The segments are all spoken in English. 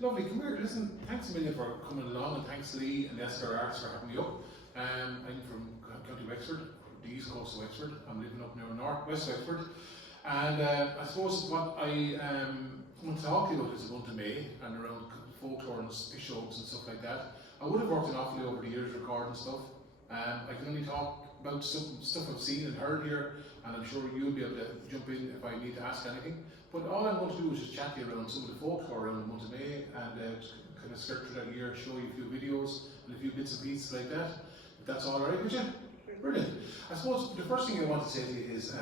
Lovely, come here, listen, thanks a million for coming along, and thanks Lee and Esker for having me up. I'm from County Wexford, the east coast of Wexford. I'm living up near north-west Wexford. And I suppose what I want to talk to you about is about May and around folklore and pisheogs and stuff like that. I would have worked an awfully over the years recording stuff. I can only talk about stuff I've seen and heard here, and I'm sure you'll be able to jump in if I need to ask anything. But all I'm going to do is just chat to you around some of the folklore around the month of May and kind of skirt through that year, show you a few videos and a few bits and pieces like that. If that's all right with you? Brilliant. I suppose the first thing I want to say to you is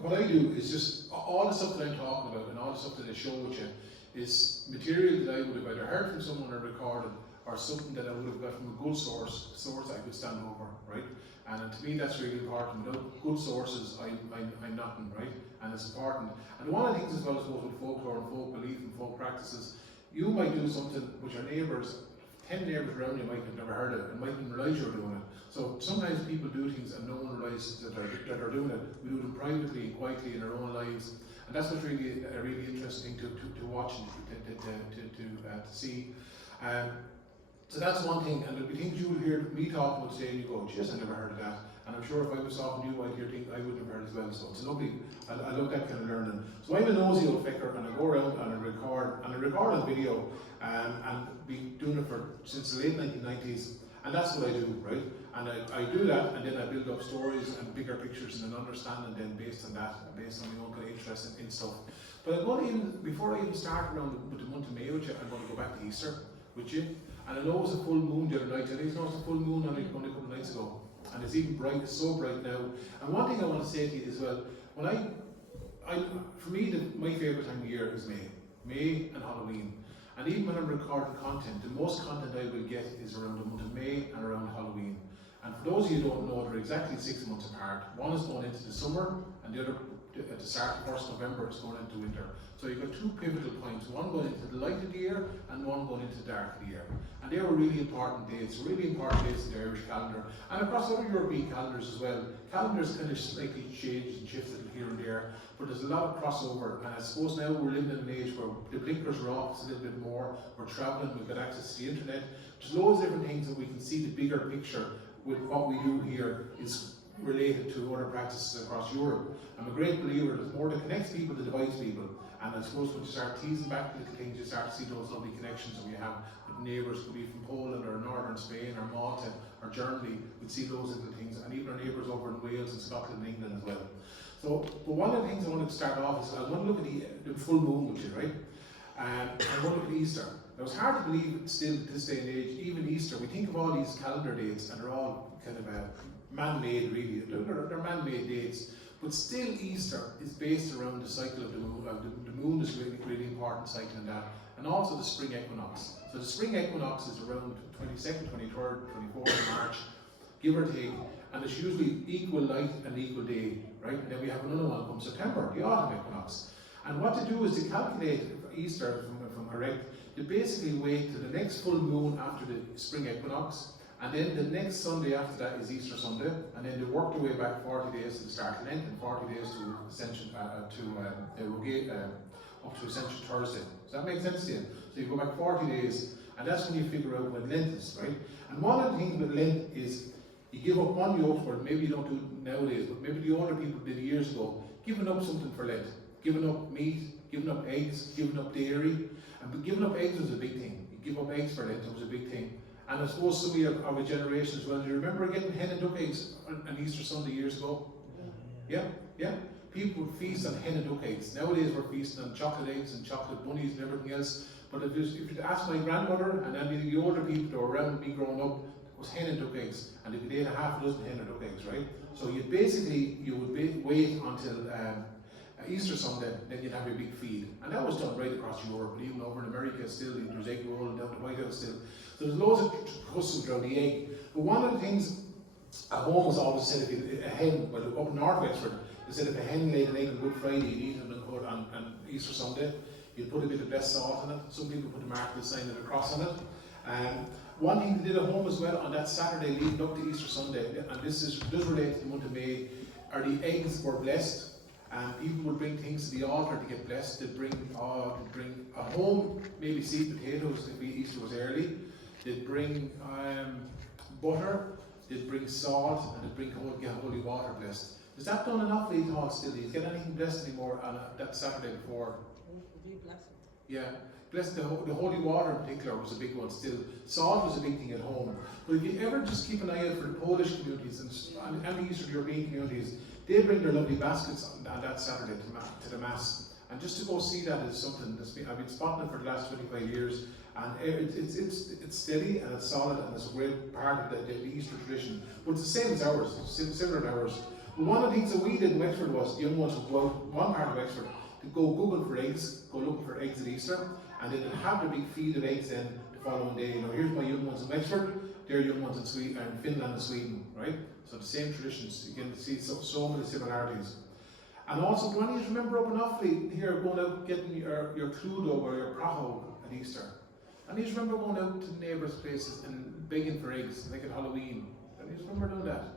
what I do is just all the stuff that I'm talking about and all the stuff that I show with you is material that I would have either heard from someone or recorded, or something that I would have got from a good source I could stand over, right? And to me that's really important. Without good sources, I'm nothing, right? And it's important. And one of the things as well, I suppose, with folklore and folk belief and folk practices, you might do something which your neighbours, 10 neighbours around you might have never heard of and might even realise you're doing it. So sometimes people do things and no one realises that they're doing it. We do them privately and quietly in our own lives. And that's what's really a really interesting thing to watch and to see. So that's one thing, and there'll be things you'll hear me talk about today and you go, geez, I never heard of that. And I'm sure if I was talking to you, I'd hear things I wouldn't have heard as well. So it's lovely, I love that kind of learning. So I'm a nosy old fecker, and I go around and I record a video, and been doing it since the late 1990s. And that's what I do, right? And I do that, and then I build up stories and bigger pictures and an understanding then based on that, based on my own kind of interest in stuff. But I'm going to before I even start around with the month of May with you, I'm going to go back to Easter with you. And I know it was a full moon the other night. I think it was a full moon only a couple of nights ago. And it's even bright, it's so bright now. And one thing I want to say to you as well, when for me, my favourite time of year is May and Halloween. And even when I'm recording content, the most content I will get is around the month of May and around Halloween. And for those of you who don't know, they're exactly 6 months apart. One is going into the summer, and the other, at the start of 1st November, is going into winter. So you've got two pivotal points, one going into the light of the year and one going into the dark of the year. And they were really important dates in the Irish calendar and across other European calendars as well. Calendars kind of slightly changed and shifted here and there, but there's a lot of crossover. And I suppose now we're living in an age where the blinkers are off a little bit more, we're travelling, we've got access to the internet. There's loads of different things that we can see the bigger picture with what we do here is related to other practices across Europe. I'm a great believer there's more that connects people than divides people. And I suppose when you start teasing back little things, you start to see those lovely connections that we have with neighbours, could be from Poland or northern Spain or Malta or Germany. We'd see those little things, and even our neighbours over in Wales and Scotland and England as well. So, but one of the things I want to start off is I want to look at the full moon with you, right? And I want to look at Easter. Now it's hard to believe still at this day and age, even Easter, we think of all these calendar dates and they're all kind of man-made really, they're man-made dates. But still Easter is based around the cycle of the moon. The moon is really, really important cycle in that. And also the spring equinox. So the spring equinox is around 22nd, 23rd, 24th of March, give or take. And it's usually equal night and equal day, right? And then we have another one come September, the autumn equinox. And what to do is to calculate Easter, if I'm correct, you basically wait to the next full moon after the spring equinox. And then the next Sunday after that is Easter Sunday, and then they work their way back 40 days to the start of Lent and 40 days to Ascension, up to Ascension Thursday. Does that make sense to you? So you go back 40 days, and that's when you figure out when Lent is, right? And one of the things with Lent is you give up one yoke for it. Maybe you don't do it nowadays, but maybe the older people did years ago, giving up something for Lent, giving up meat, giving up eggs, giving up dairy, and giving up eggs was a big thing. You give up eggs for Lent, it was a big thing. And I suppose some of you of a generation as well, do you remember getting hen and duck eggs on Easter Sunday years ago? Yeah. People would feast on hen and duck eggs. Nowadays we're feasting on chocolate eggs and chocolate bunnies and everything else. But if you ask my grandmother and any of the older people that were around me growing up, it was hen and duck eggs. And if you ate a half a dozen hen and duck eggs, right? So you would wait until Easter Sunday, then you'd have your big feed. And that was done right across Europe, and even over in America still, there's egg roll and down to White House still. So there's loads of customs around the egg. But one of the things at home was always said, if a hen, well up in North Wexford, they said if a hen laid an egg on Good Friday, you'd eat it on Easter Sunday, you'd put a bit of blessed salt in it. Some people put a mark of the sign of the cross on it. One thing they did at home as well on that Saturday leading up to Easter Sunday, and this does relate to the month of May, are the eggs were blessed. and people would bring things to the altar to get blessed. They'd bring a home, maybe sweet potatoes if Easter was early. They'd bring butter, they'd bring salt, and they'd bring get holy water blessed. Is that done enough at all still? Do you get anything blessed anymore on that Saturday before? Yeah, blessed the holy water in particular was a big one still. Salt was a big thing at home. But if you ever just keep an eye out for the Polish communities and the Eastern European communities, they bring their lovely baskets on that Saturday to the Mass. And just to go see that is something I've been spotting it for the last 25 years, and it's steady and it's solid and it's a great part of the Easter tradition. But it's the same as ours, similar to ours. But one of the things that we did in Wexford was, the young ones would go out, one part of Wexford, to go Google for eggs, go looking for eggs at Easter, and then have the big field of eggs then the following day. You know, here's my young ones in Wexford, their young ones in Finland and Sweden, right? So the same traditions, you can see so many similarities. And also, do any of you remember up in Offaly here going out getting your cluedo or your praho at Easter? And you remember going out to neighbours' places and begging for eggs, like at Halloween? And you remember doing that?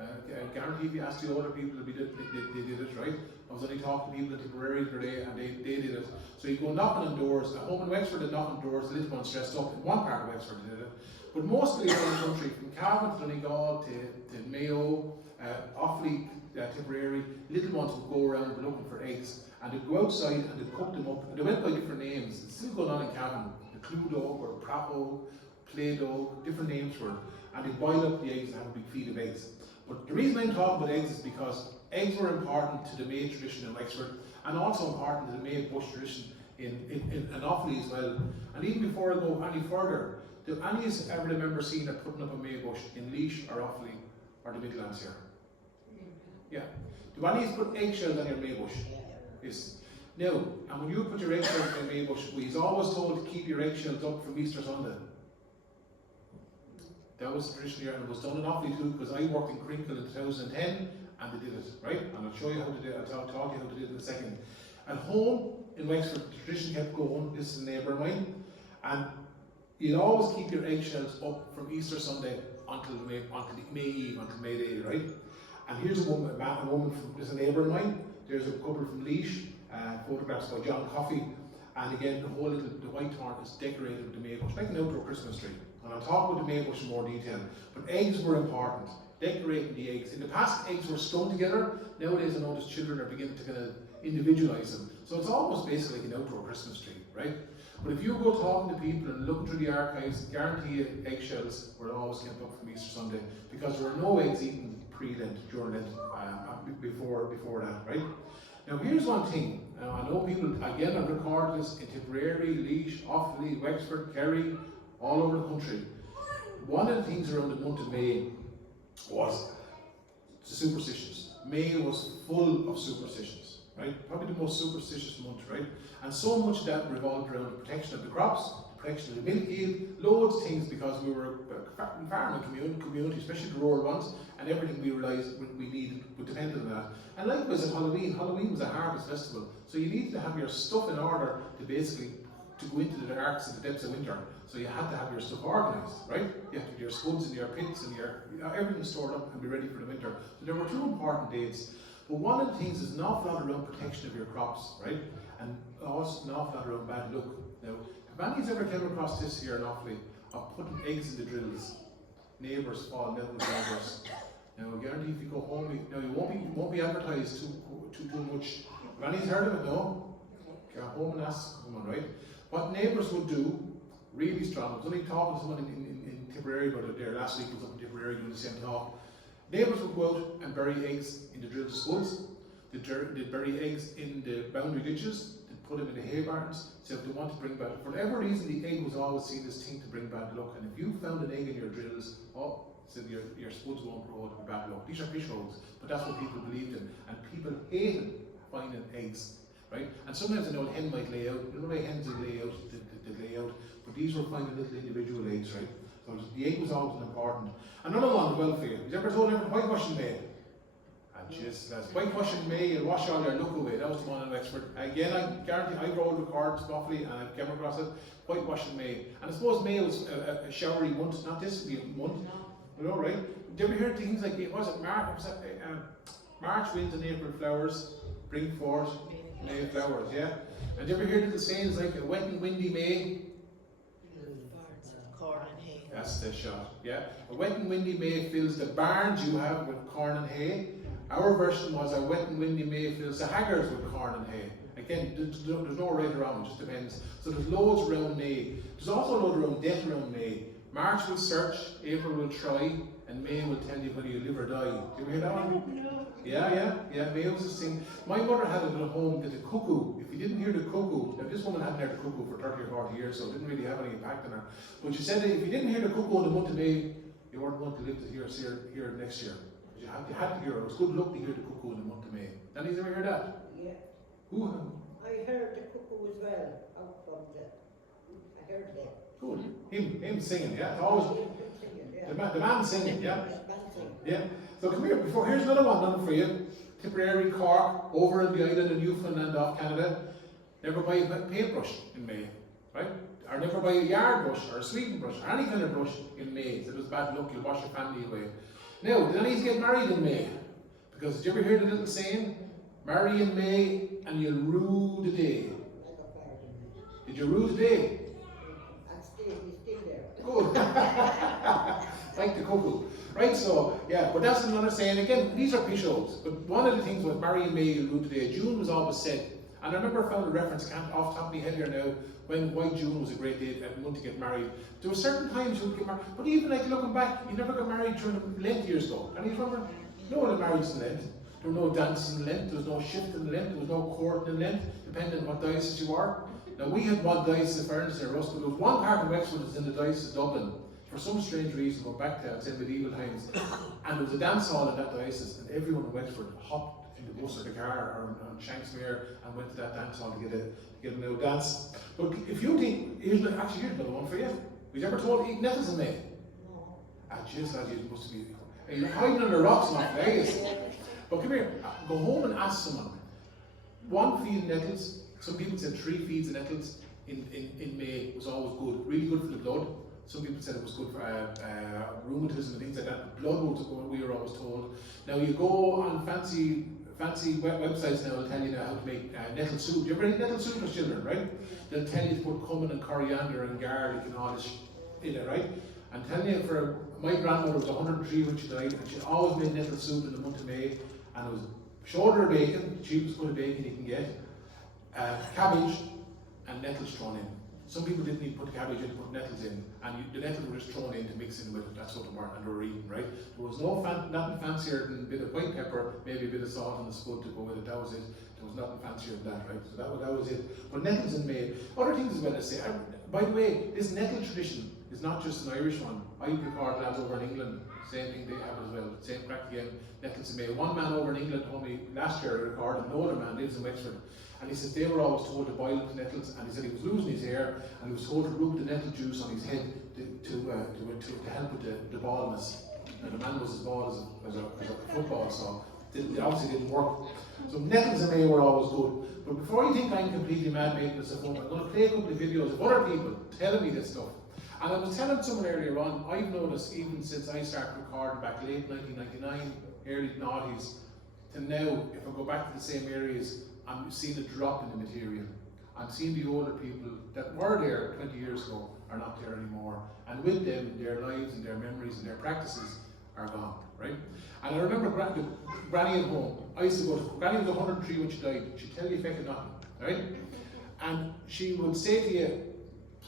I guarantee if you ask the older people, they did it, right? I was only talking to people in Tipperary today, and they did it. So you go knocking on doors. At home in Wexford, they knock on doors. The little ones dressed up. In one part of Wexford, they did it. But mostly around the country, from Cavan to Donegal to Mayo, Offaly, Tipperary, little ones would go around looking for eggs, and they'd go outside and they'd cook them up. And they went by different names. It's still going on in Cavan. The Cluedo or Prapo, Play-Doh, different names for it. And they'd boil up the eggs and have a big feed of eggs. But the reason I'm talking about eggs is because eggs were important to the May tradition in Wexford, and also important to the May bush tradition in Offaly as well. And even before I go any further, do any of you ever remember seeing her putting up a May bush in Laois or Offaly or the Midlands here? Yeah. Do any of you put eggshells on your May bush? Yes. Now, and when you put your eggshells on your May bush, we're always told to keep your eggshells up from Easter Sunday. That was the tradition here, and it was done in Offaly too, because I worked in Crinkle in 2010, and they did it, right? And I'll show you how to do it, I'll talk to you how to do it in a second. At home in Wexford, the tradition kept going. This is a neighbour of mine, and you'd always keep your eggshells up from Easter Sunday until May Eve, until May Day, right? And here's a woman from, this is a neighbour of mine. There's a couple from Laois, photographs by John Coffey, and again, the white thorn is decorated with the May bush, like an outdoor Christmas tree. And I'll talk about the May bush in more detail. But eggs were important, decorating the eggs. In the past, eggs were strung together. Nowadays, I notice children are beginning to kind of individualise them. So it's almost basically like an outdoor Christmas tree, right? But if you go talking to people and looking through the archives, guarantee you eggshells were always kept up from Easter Sunday, because there were no eggs eaten pre-Lent, during Lent, before that, right? Now here's one thing. Now I know people, again I've recorded this in Tipperary, Laois, Offaly, Wexford, Kerry, all over the country. One of the things around the month of May was the superstitions. May was full of superstitions, right? Probably the most superstitious month, right? And so much of that revolved around the protection of the crops, the protection of the milk yield, loads of things, because we were a farming community, especially the rural ones, and everything we realised we needed would depend on that. And likewise at Halloween was a harvest festival, so you needed to have your stuff in order to basically to go into the darks and the depths of winter. So you had to have your stuff organised, right? You had to have your spuds and your pits and everything stored up and be ready for the winter. So there were two important dates. But one of the things is an awful lot around protection of your crops, right? And also an awful lot around bad luck. Now, have any of you ever came across this here in Offaly of putting eggs in the drills? Neighbours falling down with neighbours. Now, I guarantee if you go home, you won't be advertised too much. Have any of you heard of it? No? Go home and ask someone, right? What neighbours would do, really strong. I was only talking to someone in Tipperary about it there last week. I was up in Tipperary doing the same talk. Neighbours would go out and bury eggs in the drilled spuds. They'd bury eggs in the boundary ditches. They'd put them in the hay barns. So if they want to bring bad, for whatever reason, the egg was always seen as thing to bring bad luck. And if you found an egg in your drills, so your spuds won't grow out with bad luck. These are pisheogs, but that's what people believed in. And people hated finding eggs, right? And sometimes an old hen might lay out. You know the way hens lay out, they lay out. But these were finding little individual eggs, right? So the egg was always important. Another one, welfare. Have you ever told everyone whitewashing May? And just that's whitewashing May, you'll wash all your look away. That was the one in Wexford. Again, I guarantee I wrote records roughly and I came across it. Whitewashing May. And I suppose May was a showery month, not this month. You know, right? Did you ever hear things like, was it March? March winds and April flowers bring forth May flowers, yeah? And do you ever hear little sayings like a wet and windy May? Corn and hay. That's the shot, yeah? A wet and windy May fills the barns you have with corn and hay. Our version was a wet and windy May fills the haggers with corn and hay. Again, there's no right or wrong, it just depends. So there's loads around May. There's also a load around death around May. March will search, April will try, and May will tell you whether you live or die. Do you ever hear that one? Yeah. May was this thing. My mother had it at home that the cuckoo, if you didn't hear the cuckoo, now this woman hadn't heard the cuckoo for 30 or 40 years, so it didn't really have any impact on her. But she said that if you didn't hear the cuckoo in the month of May, you weren't going to live to hear next year. You had to hear it. It was good luck to hear the cuckoo in the month of May. Danny's ever heard that? Yeah. Who? I heard the cuckoo as well. Out from I heard that. Good. Him singing, yeah. It's always Yeah. the man singing, yeah. Man singing. Yeah. So come here. Here's another one done for you. Tipperary, Cork, over in the island of Newfoundland off Canada. Never buy a paintbrush in May, right? Or never buy a yard brush or a sweeping brush or any kind of brush in May. So it was bad luck. You'll wash your family away. Now, did any of you get married in May? Because did you ever hear the little saying? Marry in May and you'll rue the day. I got married in May. Did you rue the day? He's still there. Good. Like the cuckoo. Right, so, yeah, but that's another saying. Again, these are pisheogs. But one of the things was marry in May, you'll rue the day. June was always said. And I remember I found a reference, I can't off the top of my head here now, why June was a great day and month to get married. There were certain times you would get married, but even like looking back, you never got married during Lent years ago. And you remember? No one had married in Lent. There were no dances in Lent, there was no shift in Lent, there was no courting in Lent, depending on what diocese you were. Now we had one diocese in Fairness near us, but there was one part of Wexford that was in the diocese of Dublin. For some strange reason, going back to, I'd say, medieval times, and there was a dance hall in that diocese, and everyone in Wexford hopped in the bus or the car or on Shanksmere and went to that dance hall to get a new dance. But if you think, here's another one for you. Was you ever told to eat nettles in May? No. Ah, jeez, lad, you must be. You're hiding under rocks, not Vegas. But come here, go home and ask someone. One feed of nettles, some people said 3 feeds of nettles in May was always good, really good for the blood. Some people said it was good for rheumatism and things like that. Blood was what we were always told. Now you go on fancy websites now will tell you now how to make nettle soup. You ever eat nettle soup as children, right? They'll tell you to put cumin and coriander and garlic and all this in it, right? And tell you my grandmother was 103 when she died, and she always made nettle soup in the month of May, and it was shoulder bacon, the cheapest bit of bacon you can get, cabbage and nettles thrown in. Some people didn't even put cabbage in, put nettles in, and the nettles were just thrown in to mix in with it. That's what they were, and they were eaten, right? There was nothing fancier than a bit of white pepper, maybe a bit of salt on the spud to go with it. That was it. There was nothing fancier than that, right? So that was it. But nettles in May. Other things as well to say. By the way, this nettle tradition is not just an Irish one. I record lads over in England. Same thing they have as well. Same crack again. Nettles in May. One man over in England told me last year I recorded. Another man lives in Wexford. And he says they were always told to boil the nettles, and he said he was losing his hair, and he was told to rub the nettle juice on his head to help with the baldness. And the man was as bald as a football, so it obviously didn't work. So nettles in May were always good. But before you think I'm completely mad making this up, I'm going to play a couple of videos of other people telling me this stuff. And I was telling someone earlier on, I've noticed even since I started recording back late 1999, early 90s, to now, if I go back to the same areas, I'm seeing a drop in the material. I'm seeing the older people that were there 20 years ago are not there anymore. And with them, their lives and their memories and their practices are gone, right? And I remember Granny at home. I used to go to, Granny was 103 when she died. She'd tell you effectively nothing, right? And she would say to you,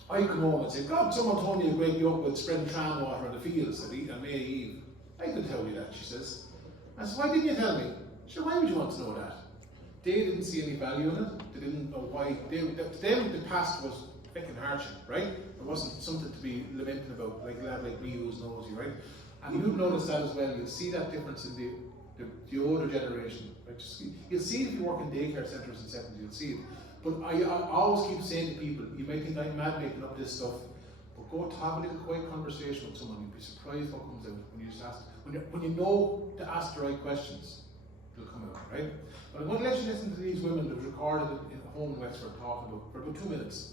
I come home and say, God, someone told me to wake you up with spreading tran water on the fields on May Eve. I could tell you that, she says. I said, why didn't you tell me? She said, why would you want to know that? They didn't see any value in it. They didn't know why. To them, the past was fucking hardship, right? It wasn't something to be lamenting about, like a lad like me who's nosy, right? And you'll notice that as well. You'll see that difference in the older generation. Right? You'll see it if you work in daycare centres and settings, you'll see it. But I always keep saying to people, you might think I'm mad making up this stuff, but go to have a little quiet conversation with someone. You'll be surprised what comes out when you just ask. When you know to ask the right questions, it'll come out, right? But I'm going to let you listen to these women that recorded it in home in Wexford talking about for about 2 minutes.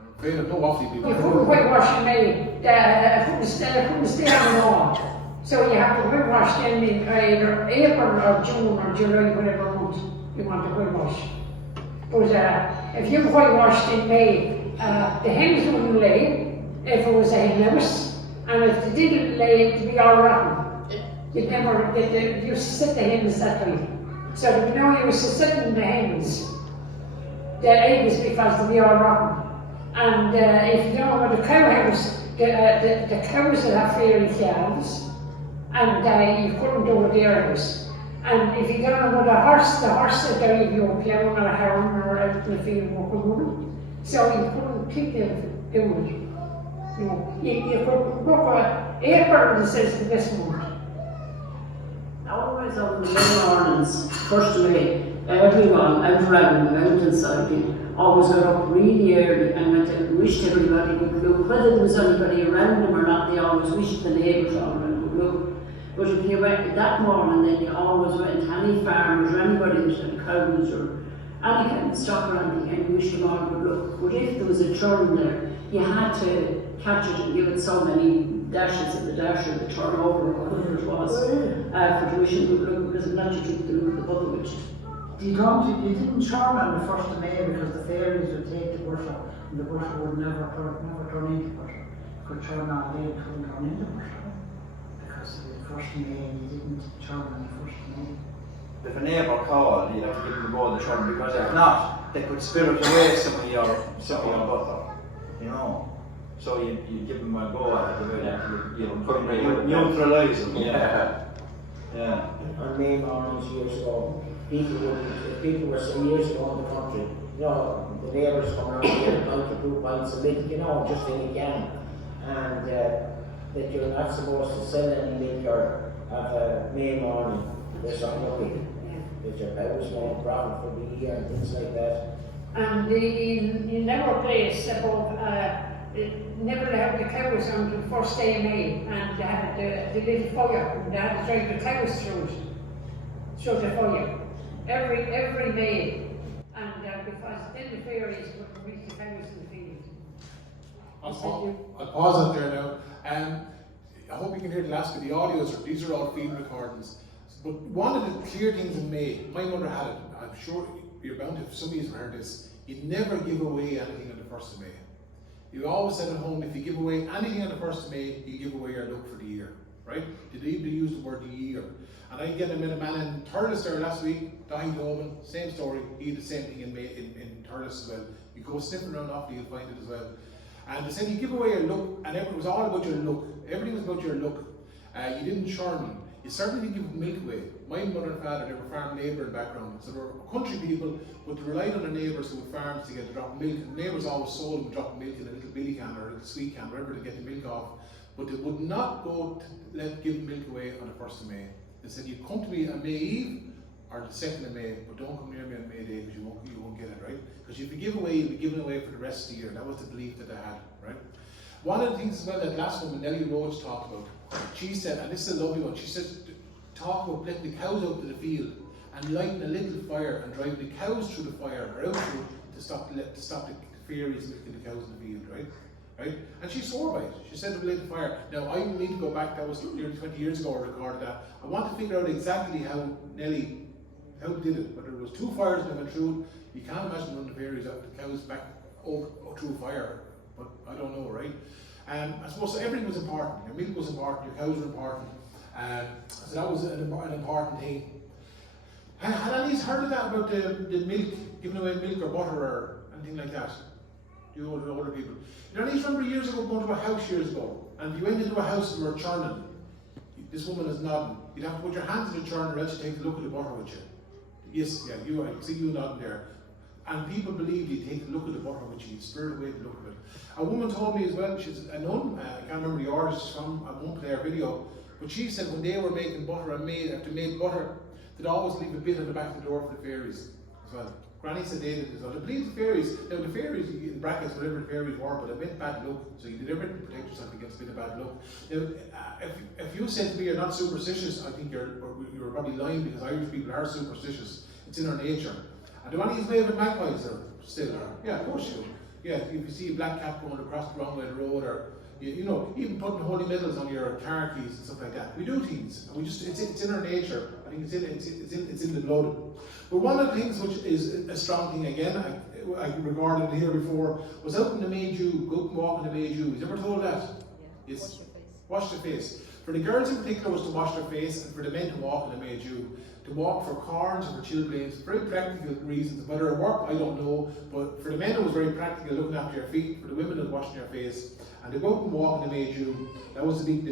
I'm afraid of no waffly people. You couldn't quite wash your money. Couldn't stay on the lawn. So you have to whitewash them in either April or June or July, whatever month you want to whitewash. But if you whitewashed in May, the hens wouldn't lay if it was a hen house, and if they didn't lay, it'd be all rotten. You'd never get the, you sit the hens that way. So there'd be no use of sitting the hens, the eggs, because they'd be all rotten. And if you don't know the cow house, the cows will have fairy calves, and you couldn't do a dairy house. And if you don't know about the horse that they're Ethiopian or a heron or out in the field working woman. So you couldn't keep them doing it. You could look April and says the best month. Always on the May mornings, first of May, everyone out around the mountainside always got up really early and went out and wished everybody good luck. Whether there was anybody around them or not, they always wished the neighbours all around good luck. But if you went that morning, then you always went to any farmers or anybody that had cows or any kind of stock or anything and you wished them all good luck. But if there was a turn there, you had to catch it and give it so many dashes in the dasher, the turnover or whatever it was, for to wish them good luck, because not you took the look of the bother with you. You didn't charm on the 1st of May because the fairies would take the bush up and the bush would never turn into butter. Could charm all day, it couldn't turn into butter. Because the 1st of May and you didn't charm on the 1st of May. If a neighbour called, you'd have to give them the go of the turn, because if not, they could spirit away some of your butter, you know. So you give them a go at it, you neutralise them. Yeah. On May mornings years ago, people were some years ago in the country, you know, the neighbours come around here and buy 2 pints of milk, you know, just in a can, and that you're not supposed to sell any milk or have a May morning. There's some lucky that your cows won't profit for the year and things like that. And you never place above, never had the cows on the 1st day of May, and they had the little fire, and they had to drive the cows through the fire. Every May, and because then the fairies would reach the cows in the field. I'll pause it there now. I hope you can hear the last of the audios. These are all field recordings. But one of the clear things in May, my mother had it, I'm sure you're bound to, if somebody's heard this, you never give away anything on the 1st of May. You always said at home, if you give away anything on the 1st of May, you give away your luck for the year, right? They even use the word the year. And I met a man in Thurles there last week, Dahi Doman, same story, he did the same thing in Thurles as well. You go sniffing around after, you'll find it as well. And they said you give away your luck, and it was all about your luck. Everything was about your luck. You didn't churn. You certainly didn't give milk away. My mother and father, they were farm labouring background, so they were country people, but they relied on their neighbours who had farms to get a drop of milk. And neighbours always sold them a drop of milk in a little billy can or a little sweet can, wherever to get the milk off. But they would not go to give milk away on the 1st of May. They said, you come to me on May Eve or the 2nd of May, but don't come near me on May Day because you won't get it, right? Because if you give away, you'll be giving away for the rest of the year. That was the belief that they had, right? One of the things as well that last woman, Nellie Roach, talked about, she said, and this is a lovely one, she said, talk about letting the cows out to the field and lighting a little fire and driving the cows through the fire or out through to stop the fairies milking the cows in the field, right? Right? And she swore by it. She said to lit the fire. Now I need to go back, that was nearly 20 years ago I recorded that. I want to figure out exactly how Nellie did it. Whether it was 2 fires that went through, you can't imagine running the fairies out the cows back over through fire, but I don't know, right? I suppose so everything was important. Your milk was important, your cows were important. So that was an important thing. Had any heard of that about the milk, giving away milk or butter or anything like that? You older people. You know, I remember years ago going to a house years ago, and if you went into a house and were churning, this woman is nodding. You'd have to put your hands in the churn or else you take a look at the butter with you. Yes, yeah, I can see you nodding there. And people believe you take a look at the butter with you, you spirit away the look of it. A woman told me as well, she's a nun, I can't remember the origin from, I won't play her video, but she said when they were making butter and after made butter, they'd always leave a bit at the back of the door for the fairies as well. Granny said they did as well. I believe the fairies, now the fairies in brackets, whatever the fairies were, but it meant bad luck. So you did everything to protect yourself against a bit of bad luck. Now, if you said to me you're not superstitious, I think you're probably lying, because Irish people are superstitious. It's in our nature. And do any of you have magpies there still? Yeah, of course you do. Yeah, if you see a black cat going across the wrong way of the road, or you know, even putting holy medals on your car keys and stuff like that. We do things, and we just it's in our nature. I think it's in the blood. But one of the things which is a strong thing again, I regarded here before, was out in the May Dew, go out and walk in the May Dew. Have you ever told that? Yeah. It's wash your face. For the girls in particular was to wash their face, and for the men to walk in the May Dew. To walk for corns or for chilblains, very practical reasons. Whether it worked, I don't know, but for the men it was very practical, looking after your feet. For the women it was washing your face. And to go out and walk in the May Dew, that was a big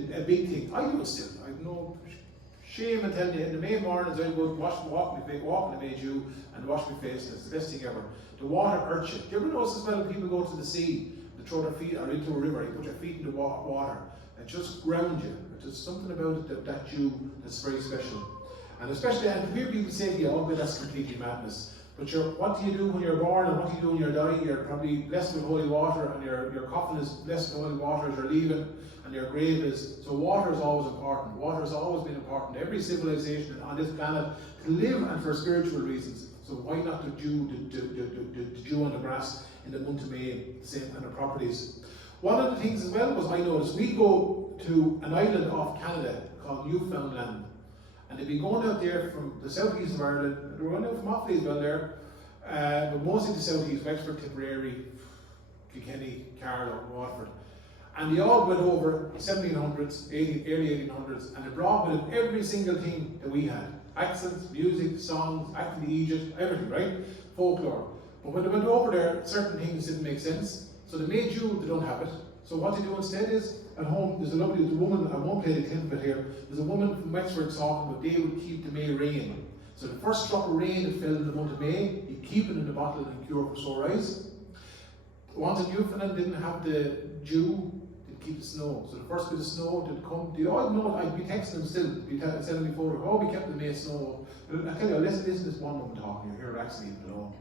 thing. I do it still. I have no shame in telling you, in the May mornings I go walk in the May Dew and wash my face, and it's the best thing ever. The water hurts you. Do you ever notice as well when people go to the sea, they throw their feet, or into a river, you put your feet in the water, it just grounds you. There's something about it, that dew that's very special. And especially, and to hear people say to you, oh, but that's completely madness. But what do you do when you're born, and what do you do when you're dying? You're probably blessed with holy water, and your coffin is blessed with holy water as you're leaving, and your grave is. So water is always important. Water has always been important to every civilization on this planet to live, and for spiritual reasons. So why not the dew on the grass in the month of May, the same kind of properties. One of the things as well was, I noticed, we go to an island off Canada called Newfoundland. And they've been going out there from the southeast of Ireland, they're going out from Offaly as well there, but mostly the southeast, Wexford, Tipperary, Kilkenny, Carlow, Waterford. And they all went over 1700s, early 1800s, and they brought with them every single thing that we had. Accents, music, songs, acting the Egypt, everything, right? Folklore. But when they went over there, certain things didn't make sense. So they made you, they don't have it. So what they do instead is, at home, there's a woman, I won't play the clip of it here, there's a woman from Wexford talking about they would keep the May rain. So the first drop of rain that fell in the month of May, you keep it in the bottle and cure for sore eyes. The ones in Newfoundland didn't have the dew, they'd keep the snow. So the first bit of snow did come, they all know, I'd be texting them still, be sending me photos, oh, we kept the May snow. I tell you, listen to this one woman talking, you hear her actually even alone.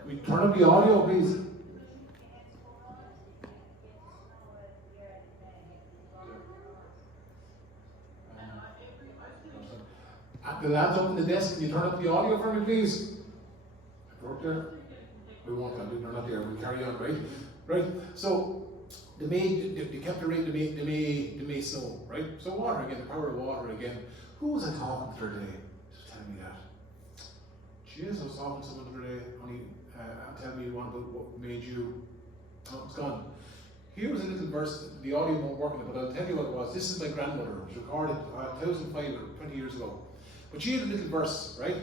Can we turn up the audio, please? The lads up in the desk, can you turn up the audio for me, please? Right there. We won't, they're not there, we'll carry on, right? Right, so they kept the rain, the May snow, right? So water again, the power of water again. Who was I talking to today? Just telling me that. Jesus, I was talking to someone the other day, only tell me one about what made you. Oh, it's gone. Here was a little verse, the audio won't work on it, but I'll tell you what it was. This is my grandmother, it was recorded 2005 or 20 years ago. But she had a little verse, right?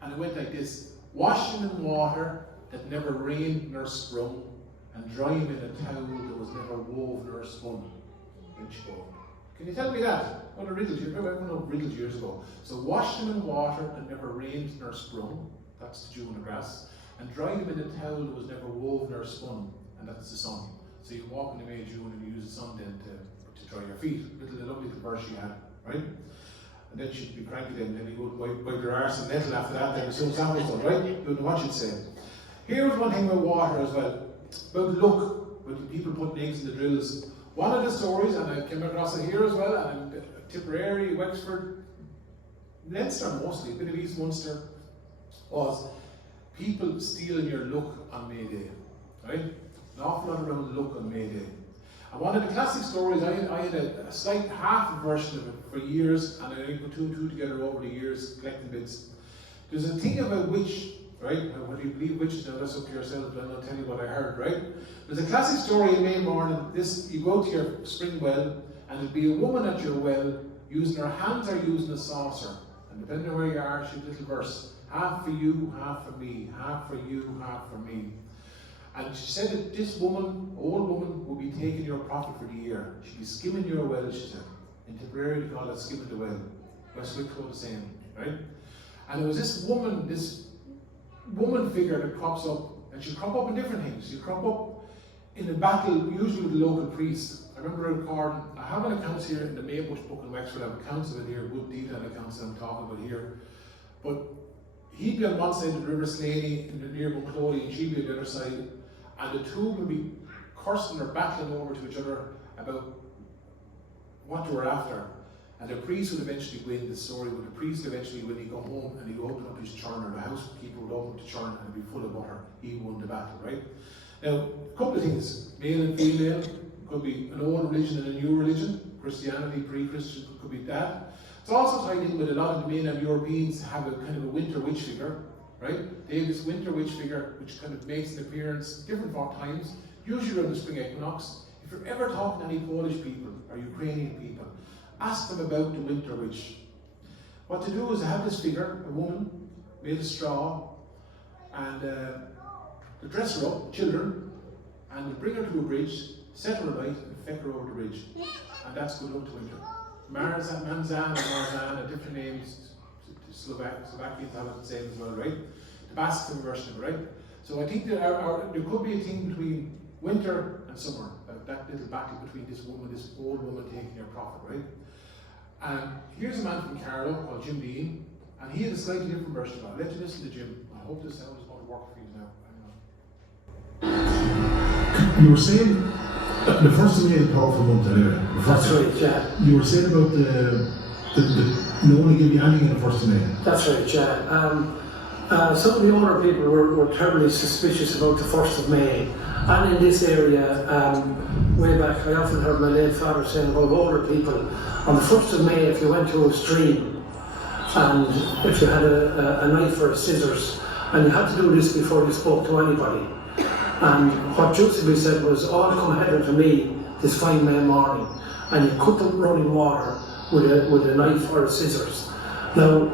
And it went like this: wash him in water that never rained nor sprung, and dry him in a towel that was never wove nor spun. Can you tell me that? One of riddles years ago. So wash him in water that never rained nor sprung, that's the dew on the grass, and dry him in a towel that was never wove nor spun, and that's the sun. So you walk in the May Dew and you use the sun then to dry your feet. A lovely little verse she had, right? And then she'd be cranky then you go wipe your arse and nettle after that, then as soon as that was done, right? You don't know what she'd say. Here's one thing about water as well, about luck, when people put eggs in the drills. One of the stories, and I came across it here as well, and Tipperary, Wexford, Leinster mostly, a bit of East Munster, was people stealing your luck on May Day, right? An awful lot around luck on May Day. And one of the classic stories, I had a slight half version of it for years, and I put two and two together over the years, collecting bits. There's a thing about witch, right? Now, whether you believe witches, now that's up to yourself, but I'll tell you what I heard, right? There's a classic story in May morning. You go to your spring well, and there'll be a woman at your well using her hands or using a saucer. And depending on where you are, she's a little verse. Half for you, half for me, half for you, half for me. And she said that this woman, old woman, would be taking your profit for the year. She'd be skimming your well, she said. In Tipperary, they call it skimming the well. West Wicklow the same, right? And it was this woman figure that crops up, and she'll crop up in different things. She'll crop up in a battle, usually with the local priest. I remember recording, I have an account here in the Maybush book in Wexford, I have accounts of it here, good detailed accounts that I'm talking about here. But he'd be on one side of the River Slaney, near Bunclody, and she'd be on the other side. And the two would be cursing or battling over to each other about what they were after. And the priest would eventually win the story, but the priest eventually, when he go home and he opened up his churn, or the housekeeper would open up the churn and it'd be full of butter, he won the battle, right? Now, a couple of things, male and female, could be an old religion and a new religion, Christianity, pre-Christian, could be that. It's also tied in with a lot of the mainland Europeans have a kind of a winter witch figure, right? They have this winter witch figure which kind of makes an appearance different times, usually around the spring equinox. If you're ever talking to any Polish people or Ukrainian people, ask them about the winter witch. What to do is have this figure, a woman, made of straw, and they dress her up, children, and they bring her to a bridge, set her alight, and feck her over the bridge. And that's good luck to winter. Manzan and Marzan are different names. Slovakians have it the same as well, right? The Basques have a version of it, right? So I think there could be a thing between winter and summer, that little battle between this old woman taking her prophet, right? And here's a man from Carlow called Jim Dean, and he had a slightly different version of it. Let you listen to Jim. I hope this sound is going to work for you now. You were saying the first of May is a powerful month anyway. That's right, yeah. You were saying about the no one will give you anything on the first of May. That's right, yeah. Some of the older people were terribly suspicious about the 1st of May. And in this area, way back, I often heard my late father saying about older people, on the 1st of May, if you went to a stream, and if you had a knife or a scissors, and you had to do this before you spoke to anybody. And what used to be said was, all come hither to me this fine May morning, and you cut the running water with a knife or a scissors. Now,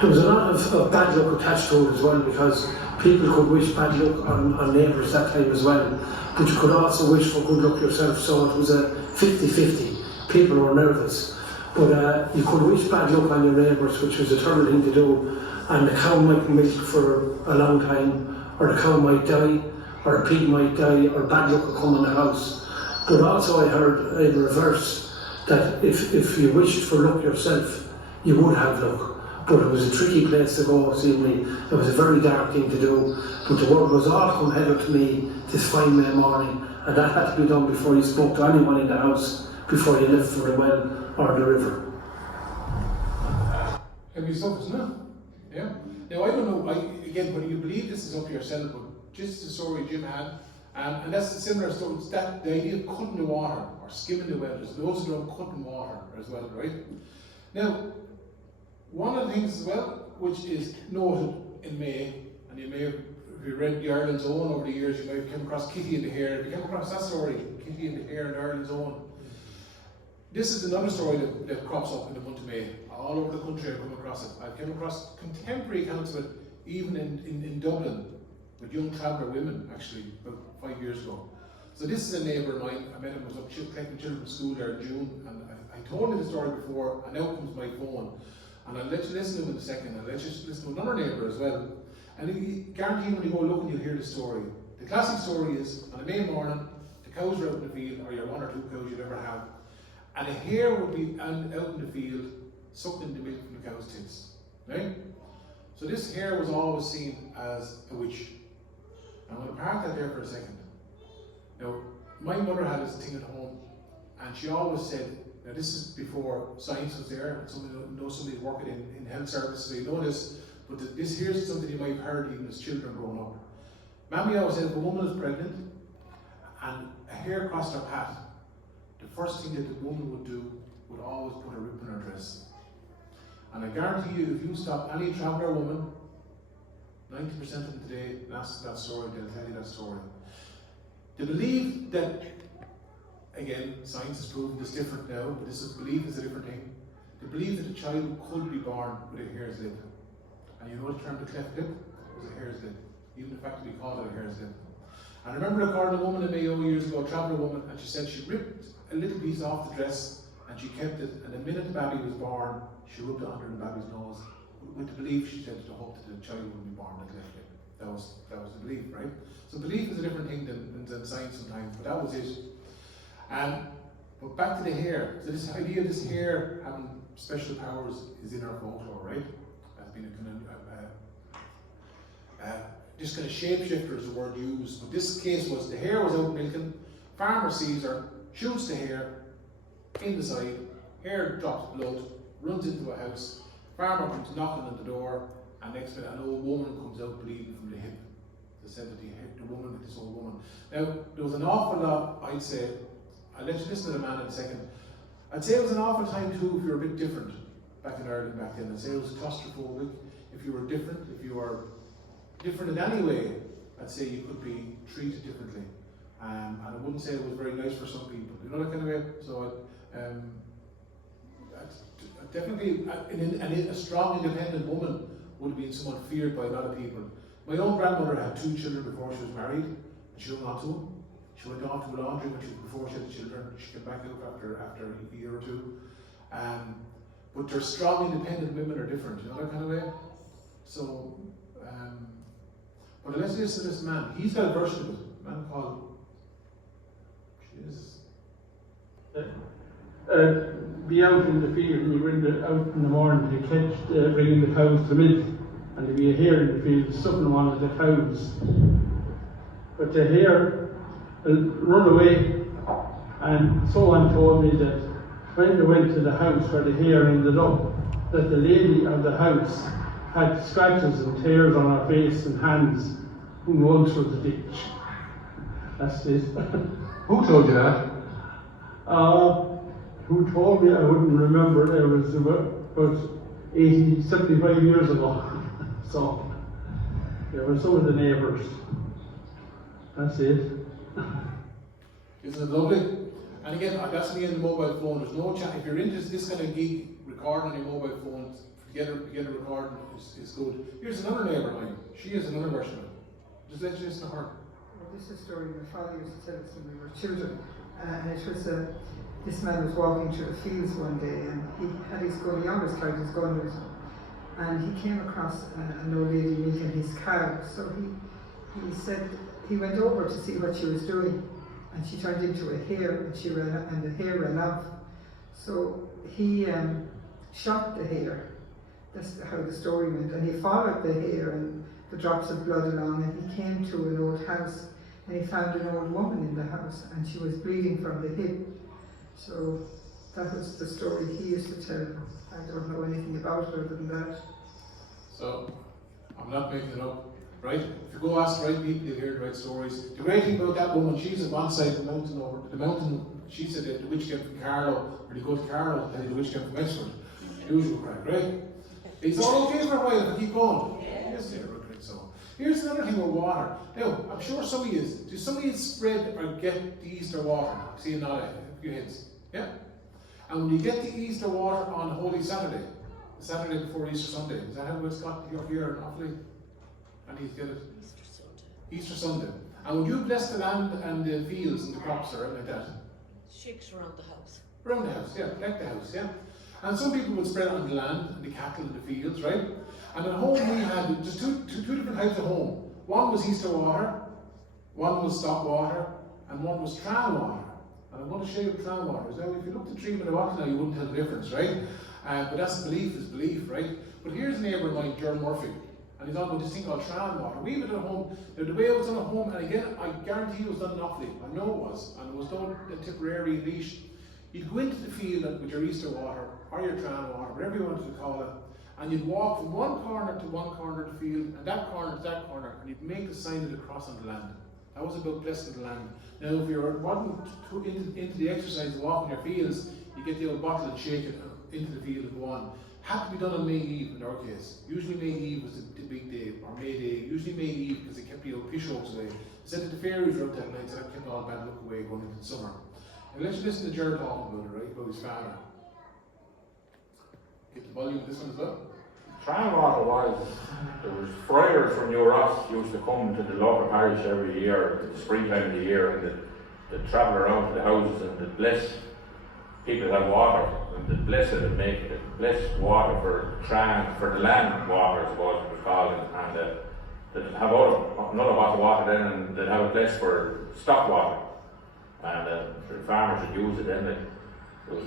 there was a lot of bad luck attached to it as well, because people could wish bad luck on neighbours that time as well, but you could also wish for good luck yourself, so it was a 50-50. People were nervous, but you could wish bad luck on your neighbours, which was a terrible thing to do, and the cow might milk for a long time, or the cow might die, or a pig might die, or bad luck would come in the house. But also I heard in reverse, that if you wished for luck yourself, you would have luck. But it was a tricky place to go, seemingly. It was a very dark thing to do. But the word was, all come hither to me this fine May morning, and that had to be done before you spoke to anyone in the house, before you left for the well or the river. Heavy stuff, isn't it? Yeah. Now I don't know, again, whether you believe this is up to yourself, but just the story Jim had, and that's a similar story. It's that the idea of cutting the water or skimming the well. There's loads of them cutting water as well, right? Now, one of the things as well, which is noted in May, and you may have, if you read the Ireland's Own over the years, you might have come across Kitty and the Hare. If you came across that story, Kitty and the Hare in Ireland's Own, this is another story that crops up in the month of May. All over the country I've come across it. I've come across contemporary accounts of it, even in Dublin, with young traveller women, actually, about 5 years ago. So this is a neighbour of mine. I met him, I was up collecting children from school there in June, and I told him the story before, and now comes my phone. And I'll let you listen to him in a second, and I'll let you listen to another neighbour as well. And I guarantee when you go look and you'll hear the story. The classic story is, on a May morning, the cows are out in the field, or your 1 or 2 cows you'd ever have, and a hare would be out in the field, sucking the milk from the cow's tits, right? So this hare was always seen as a witch. I'm going to park that there for a second. Now, my mother had this thing at home, and she always said, now this is before science was there, and somebody knows somebody working in health services, so you know this, but here's something you might have heard even as children growing up. Mammy always said if a woman is pregnant and a hare crossed her path, the first thing that the woman would do would always put a rip in her dress. And I guarantee you, if you stop any traveller woman, 90% of them today, ask that story, they'll tell you that story. They believe that, again, science has proven this different now, but belief is a different thing. They believe that a child could be born with a hare's lip. And you know the term the cleft lip was a hare's lip. Even the fact that we call it a hare's lip. And I remember recording a woman in Mayo years ago, a traveller woman, and she said she ripped a little piece off the dress and she kept it, and the minute the baby was born, she rubbed it under the baby's nose with the belief, she said, to hope that the child would be born with a cleft lip. That was the belief, right? So belief is a different thing than science sometimes, but that was it. But back to the hare. So this idea of this hare having special powers is in our folklore, right? That's been a this kind of shapeshifter is the word used. But this case was the hare was out milking, farmer sees her, shoots the hare in the side, hare drops blood, runs into a house, farmer comes knocking on the door, and next minute an old woman comes out bleeding from the hip. They said that the woman with this old woman. Now, there was an awful lot, I'd say, I'll let you listen to the man in a second. I'd say it was an awful time too if you were a bit different back in Ireland back then. I'd say it was claustrophobic. If you were different, if you were different in any way, I'd say you could be treated differently. And I wouldn't say it was very nice for some people. You know that kind of way? So definitely a strong, independent woman would have been somewhat feared by a lot of people. My own grandmother had 2 children before she was married, and she hung on to them. She went off to a laundry before she had children. She came back out after a year or two. But their strong, independent women are different, you know that kind of way? So, but let's listen to this man. He's got a version of it, a man called, Jesus. Be out in the field and you went out in the morning to catch, bringing the cows to milk, and there'd be a hare in the field sucking one of the cows. But the hare run away, and someone told me that when they went to the house where the hare ended up, that the lady of the house had scratches and tears on her face and hands who run through the ditch. That's it. Who told you that? Who told me? I wouldn't remember. It was about 75 years ago. So, there were some of the neighbours. That's it. Isn't it lovely? And again, that's me on the mobile phone. There's no chat. If you're into this kind of gig, recording on your mobile phone, get a recording is good. Here's another neighbour of mine. She has another version of it. Just let you listen to her. Well, this is a story my father used to tell us when we were children. And it was this man was walking through the fields one day, and he had his gun, he always carried his gun with him. And he came across an old lady milking his cow. So he said he went over to see what she was doing, and she turned into a hare, and the hare ran off. So he shot the hare. That's how the story went. And he followed the hare and the drops of blood along, and he came to an old house, and he found an old woman in the house, and she was bleeding from the hip. So that was the story he used to tell. I don't know anything about her other than that. So, I'm not making it up, right? If you go ask the right people, you'll hear the right stories. The great thing about that woman, she's on one side of the mountain over. The mountain, she said that the witch came from Carlow, or they go to Carlow, and the witch came from Esker. Usual crack, right? It's all okay for a while, but keep going. Yes, yeah, right, so. Here's another thing with water. Now, I'm sure some of you, do some of you spread or get the Easter water? See a nod, a few hints. Yeah? And when you get the Easter water on Holy Saturday, the Saturday before Easter Sunday, is that how it's got here in Offaly? And you get it? Easter Sunday. Easter Sunday. And when you bless the land and the fields and the crops or anything like that? Shakes around the house. Around the house, yeah, like the house, yeah. And some people would spread it on the land and the cattle and the fields, right? And at home we had just two different types of home. One was Easter water, one was stock water, and one was trail water. And I'm going to show you trail water. Now, if you looked at treatment of water now, you wouldn't tell the difference, right? But that's belief is belief, right? But here's a neighbour of mine, Jerry Murphy, and he's on about this thing called trail water. We had it at home. Now, the way it was done at home, and again, I guarantee it was done in Offaly. I know it was, and it was done in Tipperary, Laois. You'd go into the field with your Easter water, or your trail water, whatever you wanted to call it, and you'd walk from one corner to one corner of the field, and that corner to that corner, and you'd make the sign of the cross on the land. That was about blessing the land. Now, if you're wanting into the exercise of walking your fields, you get the old bottle and shake it into the field and go on. Had to be done on May Eve in our case. Usually May Eve was the big day, or May Day. Usually May Eve because they kept the old pisheogs away. They said that the fairies were out that night, so that kept all bad luck away going into the summer. And let's listen to Jared talking about it, right? About his father. Get the volume of this one as well. Trail water was, there was friars from New Ross used to come to the local parish every year, at the springtime of the year, and they'd travel around to the houses and they'd bless people that have water, and they'd bless it and make it, bless water for the land water, I suppose it was called, and they'd have another bottle of water then, and they'd have a place for stock water, and the farmers would use it then. There was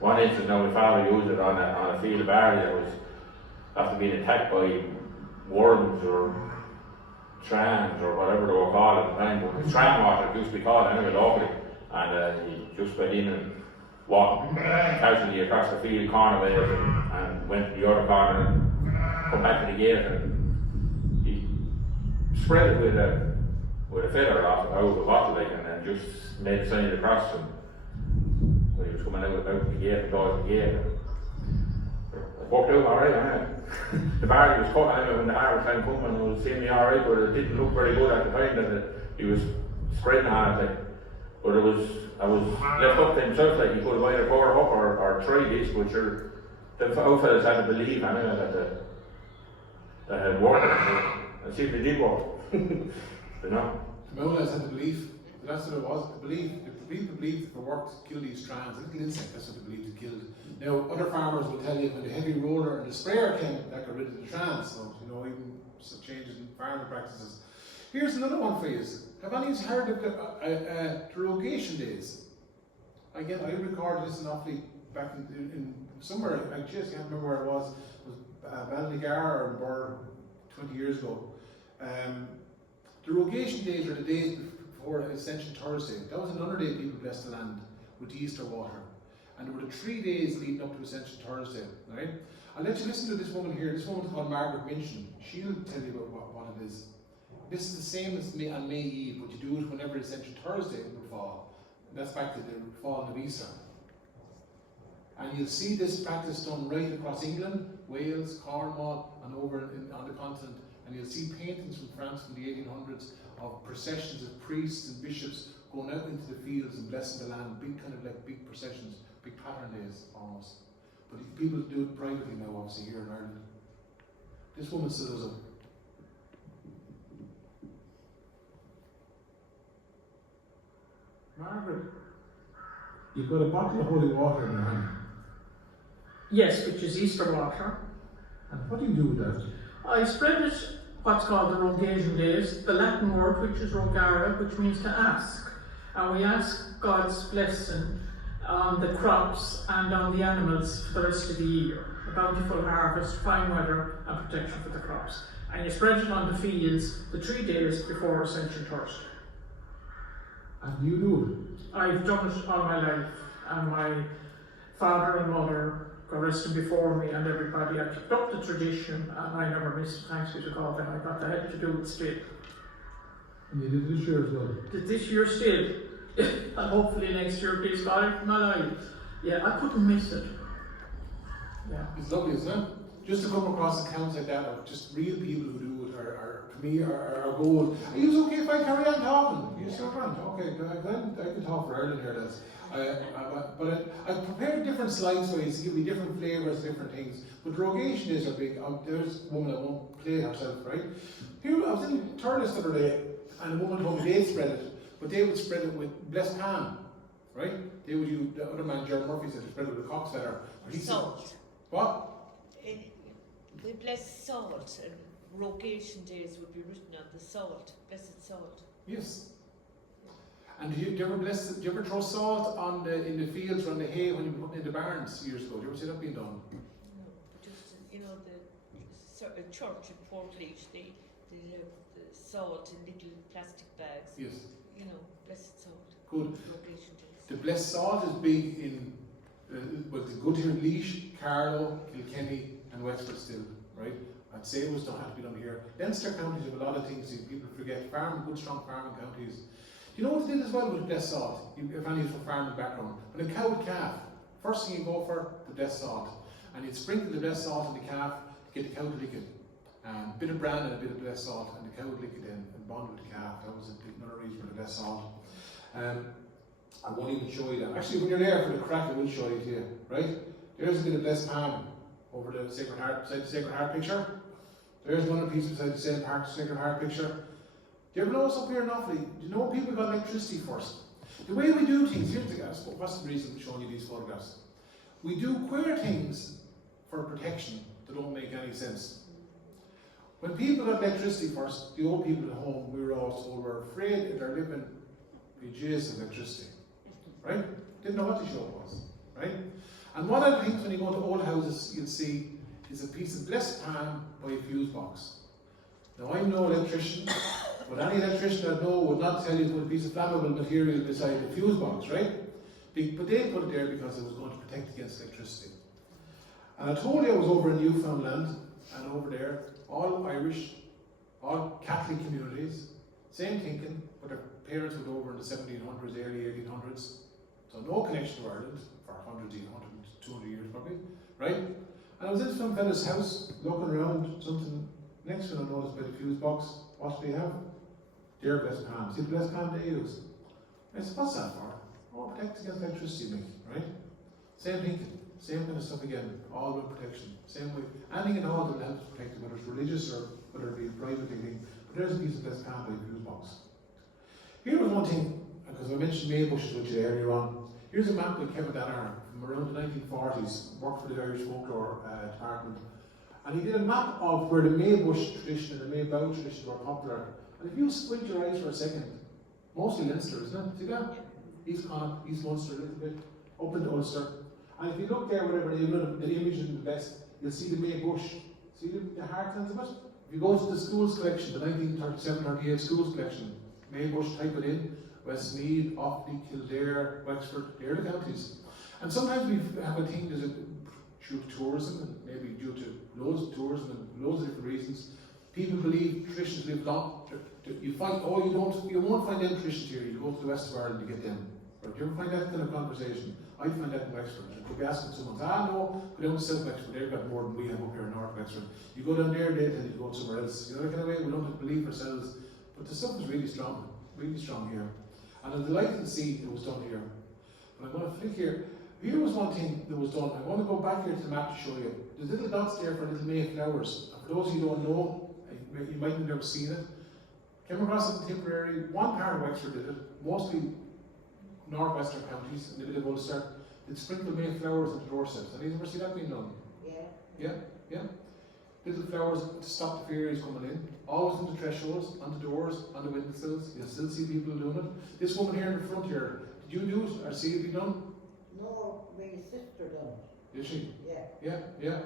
one instance now my father used it on a field of barley that was after being attacked by worms or trams or whatever they were called at the time, but tram water it used to be called anyway locally, and he just went in and walked casually across the field cornerways and went to the other corner and come back to the gate, and he spread it with a feather out of a bottle, like, and then just made the sign of the cross when he was coming out the gate and closed the gate. It worked out alright, anyway. The barley was cut anyway when the harvest time come, and it was seemingly alright, but it didn't look very good at the time that he was spreading on it, like. But I was left up to himself, like, he could have either pour up or try this, but sure, the outfellas had to believe anyway that had worked, and see if they did work. You know? The Moulas had the belief, that's what it was, the belief. The people believed if it worked to kill these strands, little insect, that's what they believed it killed. Now, other farmers will tell you when the heavy roller and the sprayer came, that got rid of the strands, so, you know, even some changes in farming practices. Here's another one for you. Have any of you heard of the derogation days? Again, I recorded this in Offaly back in somewhere, I just can't remember where it was Ballygar or Burr 20 years ago. Derogation days are the days before Ascension Thursday. That was another day people blessed the land with the Easter water. And there were the 3 days leading up to Ascension Thursday, right? I'll let you listen to this woman here. This woman's called Margaret Minchin. She'll tell you about what it is. This is the same as on May Eve, but you do it whenever Ascension Thursday would fall. And that's back to the fall of Easter. And you'll see this practice done right across England, Wales, Cornwall, and over on the continent. And you'll see paintings from France from the 1800s of processions of priests and bishops going out into the fields and blessing the land, big kind of like big processions, big pattern days almost. But people do it privately now, obviously, here in Ireland. This woman still does it. Margaret, you've got a bottle of holy water in your hand. Yes, which is Easter water. And what do you do with that? I spread it what's called the Rogation days, the Latin word which is rogare, which means to ask. And we ask God's blessing on the crops and on the animals for the rest of the year. A bountiful harvest, fine weather and protection for the crops. And you spread it on the fields the 3 days before Ascension Thursday. And you do I've done it all my life, and my father and mother, God rest them before me, and everybody. I kept up the tradition, and I never missed it, thanks be to God, and I got the help to do it still. And you did this year as well? Did this year still, and hopefully next year, please God, in my life. Yeah, I couldn't miss it. Yeah. It's lovely, isn't it? Just to come across accounts like that of just real people who do it are to me, are gold. Are you okay if I carry on talking? You start on? Okay, I can talk for Ireland here, lads. But I've prepared different slides ways to give you different flavours, different things. But derogation days are big. There's a woman that won't play herself, right? Here, I was in Thurles the other day, and a woman told me they'd spread it, but they would spread it with blessed pan, right? They would use, the other man, Jerry Murphy, said to spread it with a cock's feather. Salt. What? We bless salt, and rogation days would be written on the salt, blessed salt. Yes. And do you ever throw salt on in the fields around the hay when you put it in the barns years ago? Do you ever see that being done? No, just, you know, the church in Folklore.ie, they have the salt in little plastic bags. Yes. You know, blessed salt. Good. Rogation days. The blessed salt is big in, well, the good here in Laois, Carlow, Kilkenny, and Wexford still, right? I'd say it was don't have to be done here. Leinster counties have a lot of things that people forget. Good strong farming counties. Do you know what they did as well with blessed salt? If any from farming background, when a cow would calf, first thing you go for the blessed salt, and you'd sprinkle the blessed salt on the calf to get the cow to lick it. A bit of bran and a bit of blessed salt, and the cow would lick it in and bond with the calf. That was another reason for the blessed salt. I won't even show you that. Actually, when you're there for the crack, I will show you to you, right? There's a bit of blessed pan over the Sacred Heart, beside the Sacred Heart picture. There's another piece beside the Sacred Heart picture. Do you ever notice up here in Offaly, do you know people got electricity first? The way we do things, here's the guys, what's the reason I'm showing you these photographs? We do queer things for protection that don't make any sense. When people got electricity first, the old people at home, we were all told were afraid that they're living with jizz of electricity, right? Didn't know what the show was, right? And one of the things when you go to old houses, you'll see is a piece of blessed pan by a fuse box. Now I'm no electrician, but any electrician I know would not tell you to put a piece of flammable material beside the fuse box, right? But they put it there because it was going to protect against electricity. And I told you I was over in Newfoundland, and over there, all Irish, all Catholic communities, same thinking, but their parents were over in the 1700s, early 1800s, so no connection to Ireland for 100, 200 years probably, right? And I was in some fella's house, looking around, something, next thing I noticed by the fuse box, what do they have? Their blessed palm. See the blessed palm they use? I said, what's that for? Oh, protect against electricity, Mick, right? Same thinking, same kind of stuff again, all about protection, same way. Anything and all that helps protect it, whether it's religious or whether it be a private thing. But there's a piece of blessed palm by the fuse box. Here was one thing, because I mentioned May bushes with you earlier on. Here's a map by Kevin Danaher from around the 1940s, worked for the Irish Folklore department. And he did a map of where the May bush tradition and the May bough tradition were popular. And if you squint your eyes for a second, mostly Leinster, isn't it? See that? East Connacht, East Munster a little bit, up into Ulster. And if you look there, whatever the image is the best, you'll see the May bush. See the heartlands of it? If you go to the schools collection, the 1937-38 schools collection, May bush, type it in, Westmeath, Offaly, Kildare, Wexford, they're the counties. And sometimes we have a thing due to tourism, and maybe due to loads of tourism and loads of different reasons, people believe traditions live long. You find, you won't find them traditions here, you go to the west of Ireland to get them. Right? Do you ever find that kind of conversation? I find that in Wexford. You could be asking someone, no, go down to South Wexford, they've got more than we have up here in North Wexford. You go down there, they tell you to go somewhere else. You know, that kind of way, we don't believe ourselves. But the stuff is really strong here. And I'm delighted to see it was done here. But I'm going to flick here. Here was one thing that was done. I want to go back here to the map to show you. There's little dots there for little May flowers. And for those of you who don't know, you might have never seen it. Came across it in Tipperary. One part of Wexford did it, mostly northwestern counties and a bit of Ulster. They'd sprinkle May flowers on the doorsteps. Have you ever seen that being done? Yeah. Little flowers to stop the fairies coming in. Always on the thresholds, on the doors, on the windowsills. You'll still see people doing it. This woman here in the front here, did you do it or see it be done? No, my sister done. Did she? Yeah.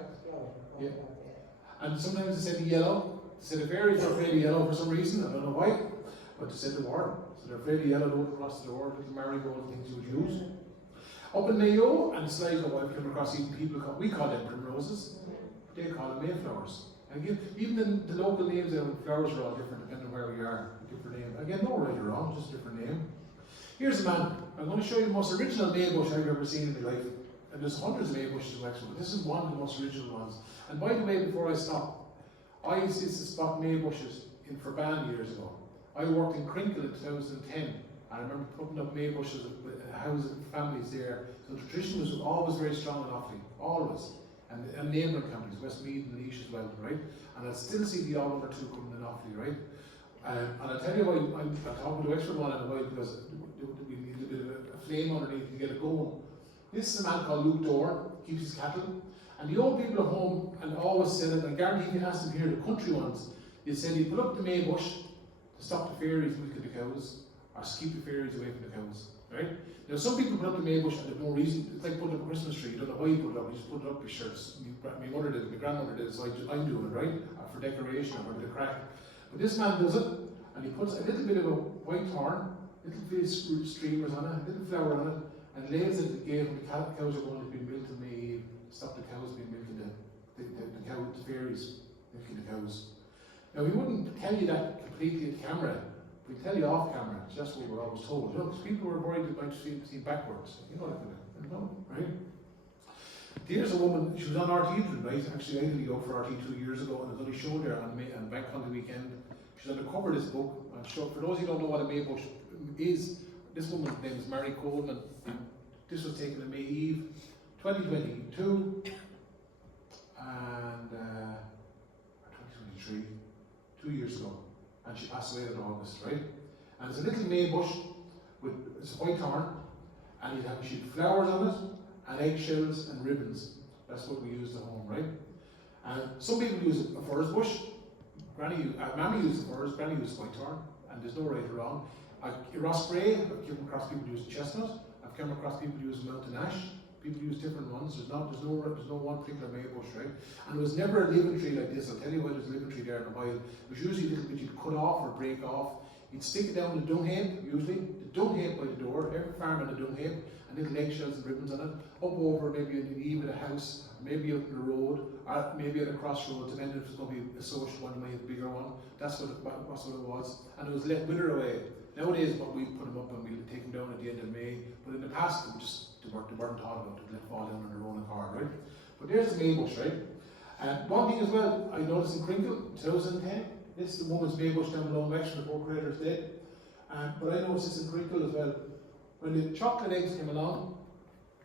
And sometimes they said the yellow. They said the fairies are afraid of yellow for some reason. I don't know why. But they said the word. So they're afraid of yellow going across the door, little marigold things you would use. Up in Mayo and Sligo, I've come across even people, we call them primroses. They call them mayflowers. And again, even the local names of flowers are all different depending on where we are, different name. Again, no right or wrong, just a different name. Here's a man. I'm going to show you the most original May bush I've ever seen in my life. And there's hundreds of May bushes in Wexford, but this is one of the most original ones. And by the way, before I stop, I used to spot May bushes in Forban years ago. I worked in Crinkle in 2010. I remember putting up May bushes with houses and families there. So the tradition was always very strong in Offaly, always. And neighbouring counties, Westmeath and Laois as well, right? And I still see the odd one or two coming in Offaly, right? And I'll tell you why I'm talking to Extra one in a while, because we need a bit of a flame underneath to get it going. This is a man called Luke Dorr, keeps his cattle. And the old people at home, and always said it, I guarantee if you ask them here, the country ones, they said you put up the May bush to stop the fairies milking the cows, or to keep the fairies away from the cows, right? Now some people put up the May bush and there's no reason. It's like putting up a Christmas tree. You don't know why you put it up. You just put it up because my mother did it, my grandmother did it, so I'm doing it, right? Or for decoration or for the crack. But this man does it, and he puts a little bit of a white thorn, little bit of streamers on it, a little flower on it, and lays it at the gate when the cows are going to be milked in May Eve. Stop the cows being milked, the fairies milking the cows. Now we wouldn't tell you that completely at camera. We tell you off camera, it's just what we're always told. You know, because people were worried about see backwards. You know that, right? Here's a woman, she was on RT, right? Actually, I did go for RT 2 years ago, and I was only showed her on Bank Holiday weekend. She's on the cover of this book. For those who don't know what a May bush is, this woman's name is Mary Coleman. This was taken in May Eve, 2022, and 2023, 2 years ago. And she passed away in August, right? And it's a little May bush with it's a white thorn, and she'd flowers on it, and eggshells and ribbons. That's what we use at home, right? And some people use a furze bush. Mammy used the furze, Granny used white thorn, and there's no right or wrong. Ross Bray, I've come across people using chestnut. I've come across people using mountain ash. People use different ones. There's no one particular May bush, right? And it was never a living tree like this. I'll tell you why there's a living tree there in a while. It was usually a little bit you'd cut off or break off. You'd stick it down the dung heap, usually. The dung hay by the door, every farm had a dung hay, and little eggshells and ribbons on it, up over maybe in the eave of the house, maybe out in the road, or maybe at a crossroads, depending if it's going to be a social one, you might have a bigger one. That's what it was. And it was let wither away. Nowadays, what we put them up and we take them down at the end of May, but in the past, they weren't thought about it, let fall down on their own accord, right? But there's the maybush, right? And one thing as well, I noticed in Crinkle, 2010, this is the woman's maybush down below Wexford before Creator's Day. But I noticed this in Crinkle as well. When the chocolate eggs came along,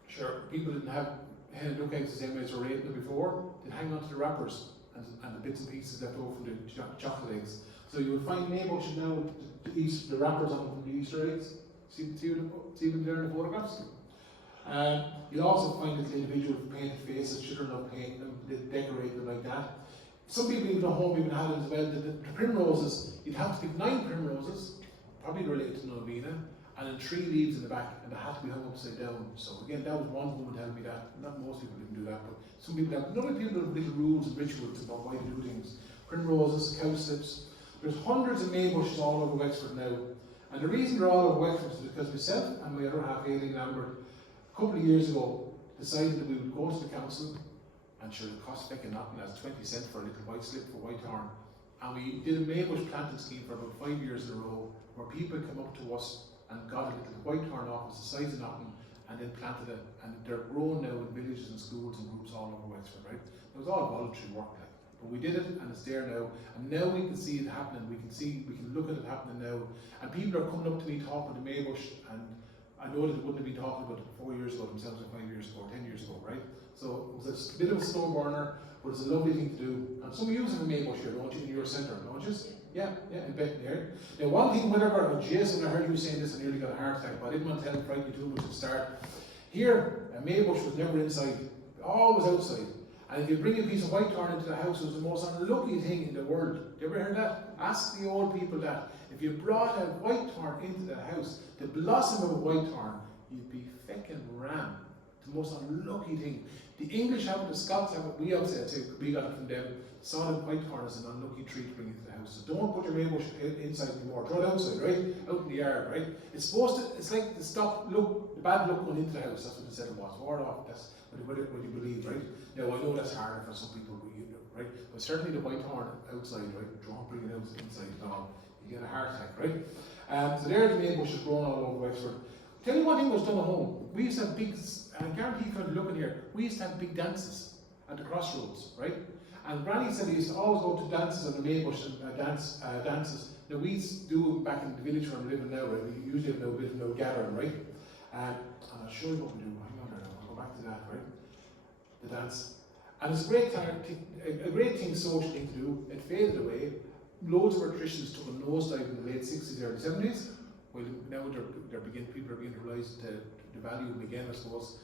sure, people didn't have hen and duck eggs the same way as they were eating them before. They'd hang on to the wrappers and the bits and pieces left over from the chocolate eggs. So you would find maybushes now to eat the wrappers on from the Easter eggs. See them there in the photographs? You'll also find little individuals with painted faces. Children love painting them, they decorate them like that. Some people even at home even have it as well. The primroses, you'd have to pick 9 primroses, probably related to Novena, and then 3 leaves in the back, and they had to be hung upside down. So again, that was one woman telling me that. Not most people didn't do that, but some people have. Other people have little rules and rituals about why they do things. Primroses, cowslips. There's hundreds of maybushes all over Wexford now. And the reason they're all over Wexford is because myself and my other half, Aileen Lambert, a couple of years ago, decided that we would go to the council, and sure, it cost feckin' nothing, as 20 cents for a little white slip for Whitehorn. And we did a maybush planting scheme for about 5 years in a row, where people come up to us and got a little Whitehorn off the size of nothing, and then planted it. And they're grown now in villages and schools and groups all over Wexford, right? It was all voluntary work, like. But we did it, and it's there now. And now we can see it happening. We can look at it happening now. And people are coming up to me talking to maybush, and I know that they wouldn't have been talking about it 4 years ago themselves, or 5 years ago, or 10 years ago, right? So it was a bit of a slow burner, but it's a lovely thing to do. And some of you have a maybush here, don't you, in your centre, don't you? Yeah, in Beckton here. Now one thing, whenever, Jason, I heard you saying this, I nearly got a heart attack, but I didn't want to tell him frighten you too much at the start. Here, a maybush was never inside, always outside. And if you bring a piece of whitethorn into the house, it was the most unlucky thing in the world. You ever heard that? Ask the old people that. If you brought a whitethorn into the house, the blossom of a whitethorn, you'd be feckin' ram. It's the most unlucky thing. The English have it, the Scots have it, we obviously, I'd say we got it from them. Solid whitethorn is an unlucky tree to bring into the house. So don't put your maybush inside anymore. Throw it outside, right? Out in the yard, right? It's supposed to, it's like to stop the bad luck going into the house. That's what they said it was. Ward off, that's what you believe, right? Now I know that's harder for some people, right? But certainly the whitethorn outside, right? Don't bring it out inside at all. You get a heart attack, right? So there's the maybushes growing all over Wexford. Tell you one thing was done at home. We used to have big, and I guarantee you can look in here, we used to have big dances at the crossroads, right? And Granny said he used to always go to dances on the maybush and dances. Now we used to do it back in the village where I'm living now, right? We usually have no bit of no gathering, right? And I'll show you what we do. Hang on there, I'll go back to that, right? The dance. And it's a great thing, social thing to do. It faded away. Loads of our traditions took a nosedive in the late 60s, early 70s. Well, now people are beginning to realise the value of them again, I suppose.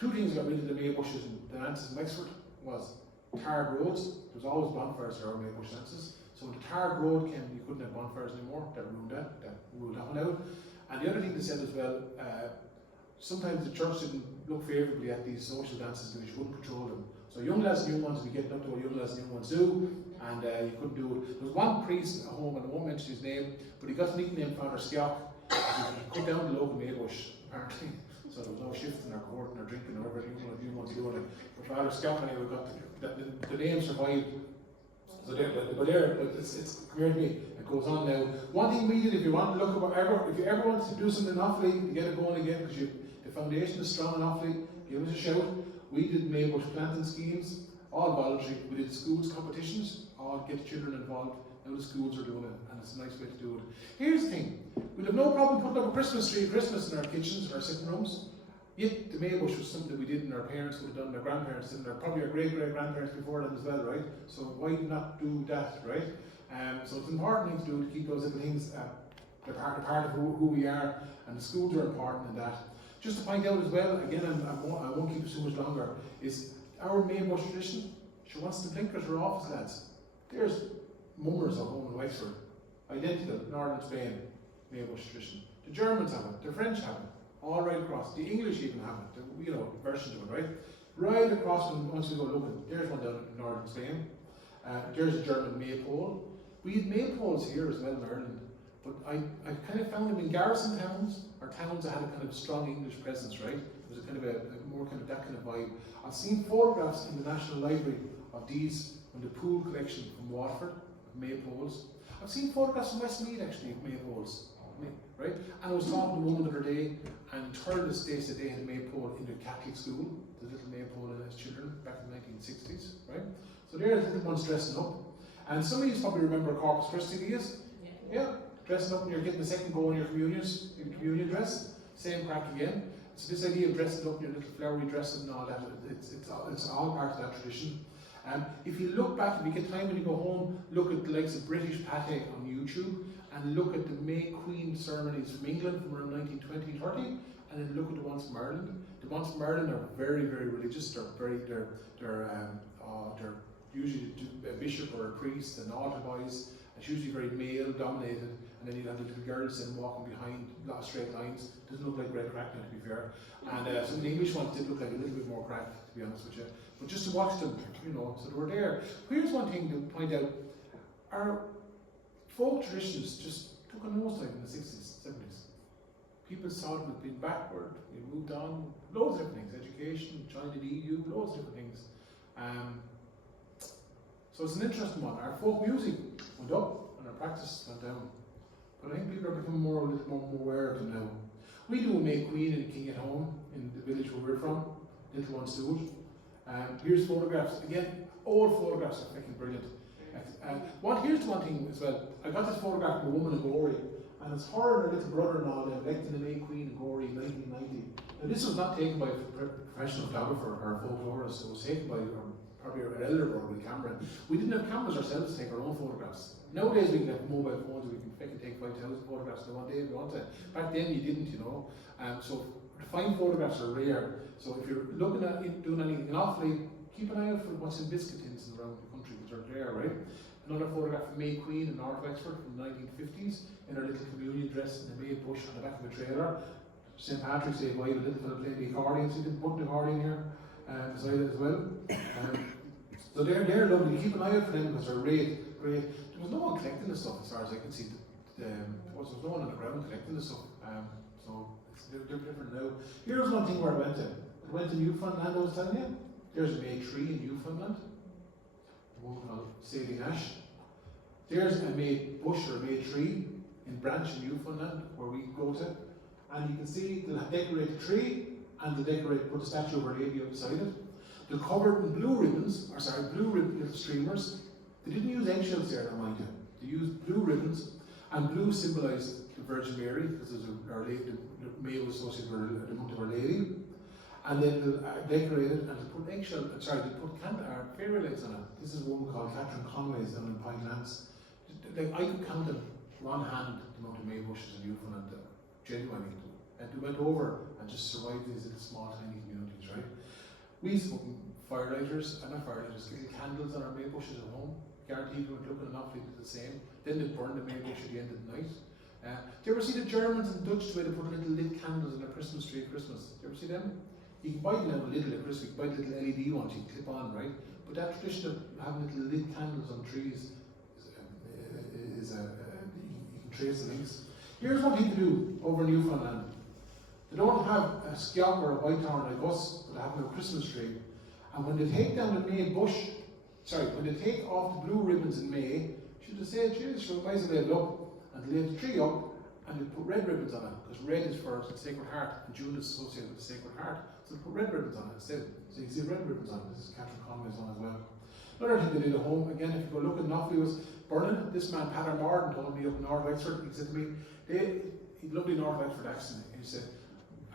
2 things got rid of the maybushes and the dances in Wexford was tarred roads. There was always bonfires for our maybush dances. So when the tarred road came, you couldn't have bonfires anymore. That ruled that one out. And the other thing they said as well, sometimes the church didn't look favourably at these social dances because you couldn't control them. So young lads knew ones, we get up to what young lads knew ones do, and you couldn't do it. There was one priest at home, and I won't mention his name, but he got the nickname Father Skeok. He cut down the local maybush, apparently. So there was no shifting or courting or drinking or whatever you want to do it. But Father Skeok anyway got the name survived. So it's come here to me. It goes on now. One thing we did, if you ever want to do something awfully to get it going again, because the foundation is strong and awfully, give us a shout. We did maybush planting schemes, all voluntary. We did schools competitions, all get children involved. Now the schools are doing it, and it's a nice way to do it. Here's the thing, we'll have no problem putting up a Christmas tree at Christmas in our kitchens, in our sitting rooms. Yet the maybush was something that we did and our parents would have done, our grandparents did, and probably our great-great-grandparents before them as well, right? So why not do that, right? So it's an important thing to do to keep those little things, they're part of who we are, and the schools are important in that. Just to point out as well, again, I won't keep it too much longer, is our maybush tradition. She wants the blinkers for office lads. There's mummers at home in Wexford, identical, Northern Spain, maybush tradition. The Germans have it, the French have it, all right across. The English even have it, versions of it, right? Right across, once we go looking, there's one down in Northern Spain. There's a German maypole. We had maypoles here as well in Ireland But I kind of found them in garrison towns, or towns that had a kind of strong English presence, right? It was a kind of a more kind of that kind of vibe. I've seen photographs in the National Library of these from the Poole collection from Waterford, of maypoles. I've seen photographs from Westmeath actually of maypoles, right? And I was talking to a woman the other day, and Thurles states that they had a maypole in their Catholic school, the little maypole as children back in the 1960s, right? So there's little ones dressing up. And some of you probably remember Corpus Christi days. Yeah. Dressing up and you're getting the second go in your communion dress. Same crack again. So this idea of dressing up in your little flowery dresses and all that, it's all part of that tradition. If you look back, if you get time when you go home, look at the likes of British pate on YouTube, and look at the May Queen ceremonies from England from around 1920, 30, and then look at the ones from Ireland. The ones from Ireland are very, very religious. They're usually a bishop or a priest and altar boys. It's usually very male dominated, and then you have the little girls then walking behind straight lines. Doesn't look like red crack now, to be fair. And some of the English ones did look like a little bit more crack, to be honest with you. But just to watch them, so they were there. Here's one thing to point out: our folk traditions just took a nosedive in the 60s, 70s. People saw them as being backward. We moved on, loads of different things: education, joining the EU, loads of different things. So it's an interesting one. Our folk music went up and our practice went down. But I think people are becoming a little more aware of them now. We do a May Queen and King at home in the village where we're from. Little ones do it. Here's photographs. Again, old photographs are freaking brilliant. Here's one thing as well. I got this photograph of a woman in Gorey, and it's her and her little brother-in-law electing the May Queen in Gorey in 1990. Now this was not taken by a professional photographer or a folklorist. It was taken by probably our elder brother with a camera. We didn't have cameras ourselves to take our own photographs. Nowadays we can have mobile phones, we can take 5,000 photographs in one day if you want to. Back then you didn't, So to find photographs are rare. So if you're looking at doing anything awfully, keep an eye out for what's in biscuit tins around the country, which are there, right? Another photograph of May Queen in North Wexford from the 1950s in her little communion dress in a May bush on the back of a trailer. St. Patrick's Day vibe, a little bit of playing the accordion, so you didn't put the accordion here beside it as well. So they're lovely. Keep an eye out for them because they're great. There was no one collecting this stuff as far as I can see. There was no one on the ground collecting this stuff. So they're different now. Here's one thing where I went to. I went to Newfoundland, I was telling you. There's a May tree in Newfoundland. One called Sadie Nash. There's a May bush or a May tree in Branch in Newfoundland where we go to. And you can see they'll decorate the tree and they'll put a statue of Our Lady up beside it. They're covered in blue ribbons, little streamers. They didn't use eggshells there, now mind you. They used blue ribbons, and blue symbolised the Virgin Mary, because there's Our Lady, the May was associated with the month of Our Lady. And then they decorated and they put they put fairy lights on it. This is a woman called Catherine Conway's down in Pine Lands. I could count them one hand the amount of May bushes in Newfoundland, genuinely. And they went over and just survived these little small tiny communities, right? We used to put little candles on our May bushes at home. Guaranteed we were looking enough, they did the same. Then they'd burn the May bush at the end of the night. Do you ever see the Germans and Dutch the way they put little lit candles on their Christmas tree at Christmas? Do you ever see them? You can buy them now little at Christmas, you can buy little LED ones you can clip on, right? But that tradition of having little lit candles on trees is you can trace the links. Here's what you can do over in Newfoundland. They don't have a skiock or a whitethorn like us, but they have a Christmas tree. And when they take down the May bush, when they take off the blue ribbons in May, should they say, cheers, so it might as well lay it up, and they lay the tree up, and they put red ribbons on it, because red is for the Sacred Heart, and June is associated with the Sacred Heart, so they put red ribbons on it instead. So you can see red ribbons on it. This is Catherine Conway's one as well. Another thing they did at home, again, if you go look at Knoffley was burning. This man, Pater Morden, told me up in North Wexford, he said to me, he lovely North Wexford accent, and he said,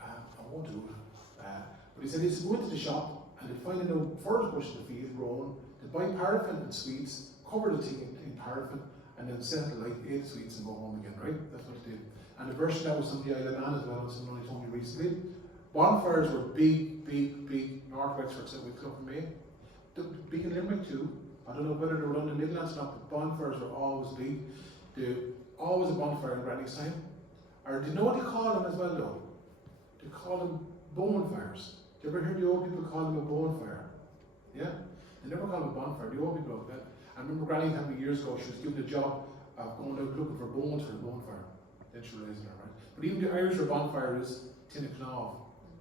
I won't do it. But he said, he'd go into the shop, and they'd find a new furze bush in the field growing, they'd buy paraffin and sweets, cover the thing in paraffin, and then set it like 8 sweets and go home again, right? That's what they did. And the version that was on the Isle of Man as well, and someone only told me recently. Bonfires were big North Wexford that we took from May. Big in Limerick too. I don't know whether they were on the Midlands or not, but bonfires were always big. Always a bonfire in Granny's time. Or do you know what they call them as well though? They call them bonfires. Do you ever hear the old people call them a bonfire? Yeah? They never call them a bonfire. The old people, I remember Granny told me years ago, she was given a job of going out looking for bones for the bonfire. Then she raised it, right? But even the Irish word bonfire is Tinnacknaw,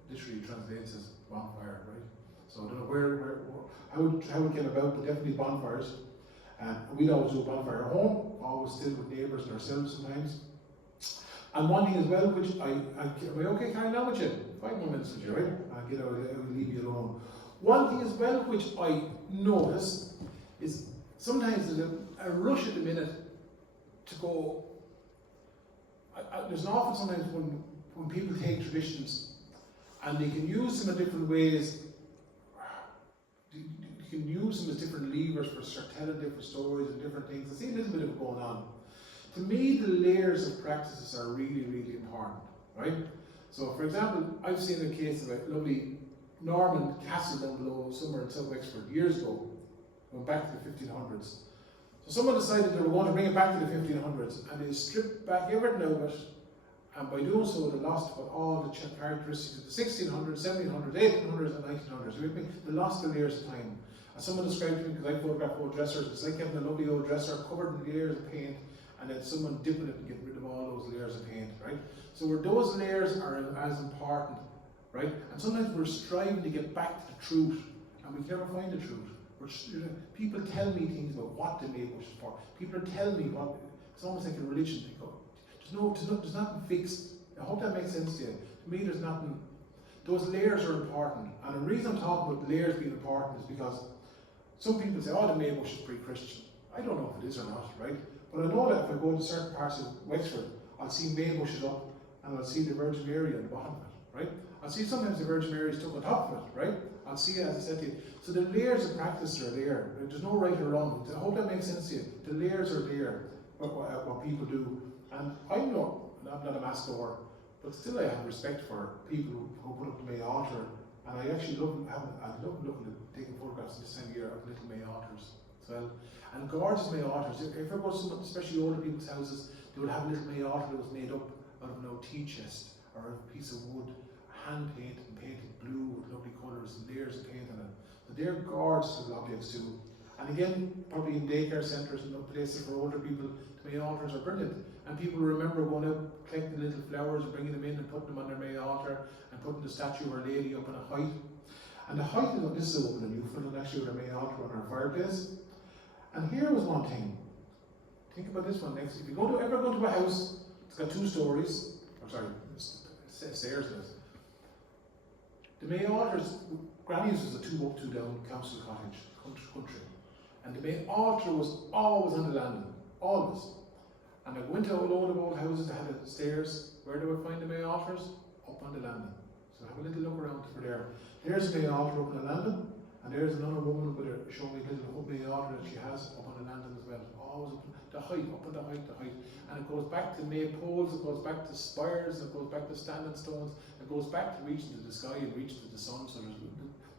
literally translates as bonfire, right? So I don't know how it came about, but definitely bonfires. We'd always do a bonfire at home, always still with neighbours and ourselves sometimes. And one thing as well, which am I okay carrying on with you? 5 more minutes with you, right? I will leave you alone. One thing as well, which I notice, is sometimes there's a rush at the minute to go. There's an often sometimes when people take traditions and they can use them in different ways. You can use them as different levers for telling different stories and different things. I see a little bit of it going on. To me, the layers of practices are really, really important, right? So, for example, I've seen a case of a lovely Norman castle down below somewhere in South Wexford years ago, going back to the 1500s. So someone decided they were going to bring it back to the 1500s, and they stripped back everything out of it, and by doing so, they lost all the characteristics of the 1600s, 1700s, 1800s, and 1900s. You with me? They lost the layers of time. And someone described to me, because I photograph old dressers, it's like having a lovely old dresser covered in layers of paint, and then someone dipping it and getting rid of all those layers of paint, right? So where those layers are as important, right? And sometimes we're striving to get back to the truth, and we can never find the truth. People tell me things about what the Maybush is for. People tell me what, it's almost like a religion. They go, there's nothing fixed. I hope that makes sense to you. To me, there's nothing, those layers are important. And the reason I'm talking about layers being important is because some people say, oh, the Maybush is pre-Christian. I don't know if it is or not, right? But I know that if I go to certain parts of Wexford, I'll see Maybushes up, and I'll see the Virgin Mary at the bottom of it, right? I'll see sometimes the Virgin Mary is stuck on top of it, right? I'll see it, as I said to you. So the layers of practice are there. There's no right or wrong. I hope that makes sense to you. The layers are there, what people do. And I'm not a mass goer, but still I have respect for people who put up the May altar. And I actually love looking at taking photographs this time of year of little May altars as well. And gorgeous May altars. If you ever go to some, especially older people's houses, they will have a little May altar that was made up out of an old tea chest or a piece of wood, hand painted and painted blue with lovely colours and layers of paint on it. So they're gorgeous little objects too. And again, probably in daycare centres and places for older people, the May altars are brilliant. And people remember going out, collecting little flowers and bringing them in and putting them on their May altar and putting the statue of Our Lady up on a height. And the height of this is open in Newfoundland, actually, with our May altar on our fireplace. And here was one thing. Think about this one next. If you ever go to a house, it's got 2 stories, or sorry, stairs to it. The May altars, Granny's was a 2 up, 2 down council cottage, country. And the May altar was always on the landing, always. And I went to a load of old houses that had stairs. Where do I find the May altars? Up on the landing. So have a little look around for there. There's the May altar up on the landing, and there's another woman with her showing me a little May altar that she has up on the landing as well. Always up the height, up on the height. And it goes back to May poles, it goes back to spires, it goes back to standing stones, it goes back to reaching to the sky and reaching to the sun. So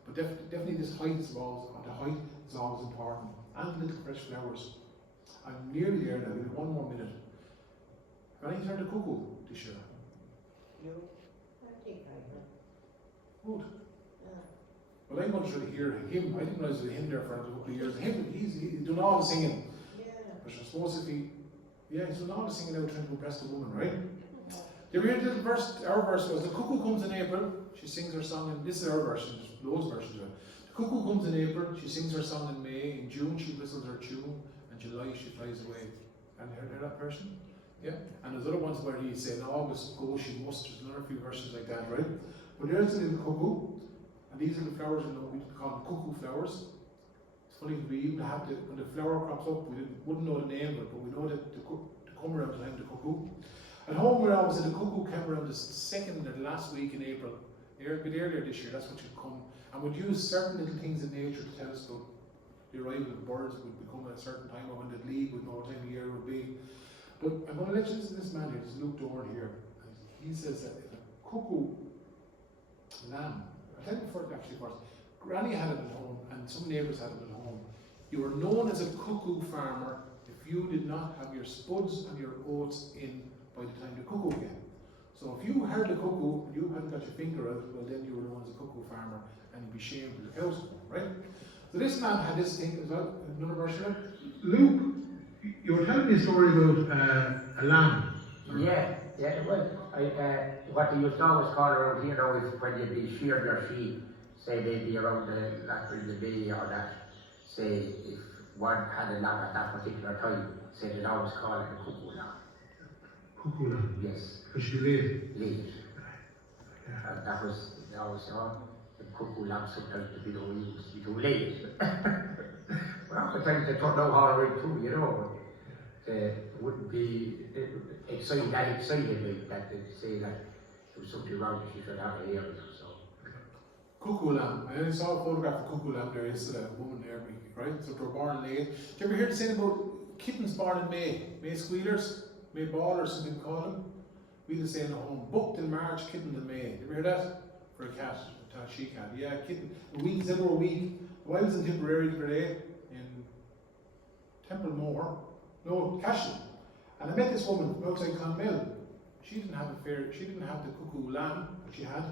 but definitely this height is always important. And little fresh flowers. I'm nearly there now, we have 1 more minute. Have any heard the cuckoo this year? No, I think I have. Good. Well, I'm going to try to hear him. I didn't realize there was him there for a couple of years. He's doing all the singing. Yeah. But I suppose he's doing all the singing now trying to impress the woman, right? You read the verse, our verse was, the cuckoo comes in April, she sings her song, and this is our version, there's loads of versions of it. The cuckoo comes in April, she sings her song in May, in June she whistles her tune, and July she flies away. And heard that version? Yeah? And there's other ones where he said, in August, go she must, there's another few versions like that, right? But there's the little cuckoo, and these little flowers, we call them cuckoo flowers. It's funny, we even have when the flower crops up, we wouldn't know the name of it, but we know that to come around time, the cuckoo. At home, we're always the cuckoo came around the second or the last week in April. A bit earlier this year, that's what should come. And we'd use certain little things in nature to tell us about the arrival of birds would become at a certain time, or when they'd leave, we'd know what time of year it would be. But I'm going to let you listen to this man here, this Luke Dorn here. He says that if a cuckoo lamb, I'll tell you first, Granny had it at home, and some neighbours had it at home. You were known as a cuckoo farmer if you did not have your spuds and your oats in by the time the cuckoo came. So if you heard the cuckoo and you hadn't got your finger out, well then you were known as a cuckoo farmer and you'd be shamed with the cows, right? So this man had this thing as well, another version of it. Luke You were telling me a story about a lamb. Yeah, well, what they used to always call around here now is when you'd be shearing your sheep, say they'd be around the Lackbury the Bay or that, say if one had a lamb at that particular time, say they'd always call it a cuckoo lamb. Cuckoo lamb? Yes. Because she laid? Laid. And that was, they always said, oh, the cuckoo lamb sometimes to be too late. But oftentimes they turned out all right too, you know. It wouldn't be excited me that they'd say that there was something wrong that she should have a hair, so. Cuckoo lamb. I only saw a photograph of cuckoo lamb there yesterday, a woman there, right? So they were born late. Did you ever hear the saying about kittens born in May? May squealers, May ballers, some people call them. We the saying at home, booked in March, kitten in May. Did you ever hear that? For a cat, a she cat. Yeah, kitten. A week, instead of a week. I was in Tipperary the other day, in Tullamore. No, Cashel. And I met this woman outside Clonmel. She didn't have the cuckoo lamb, but she had.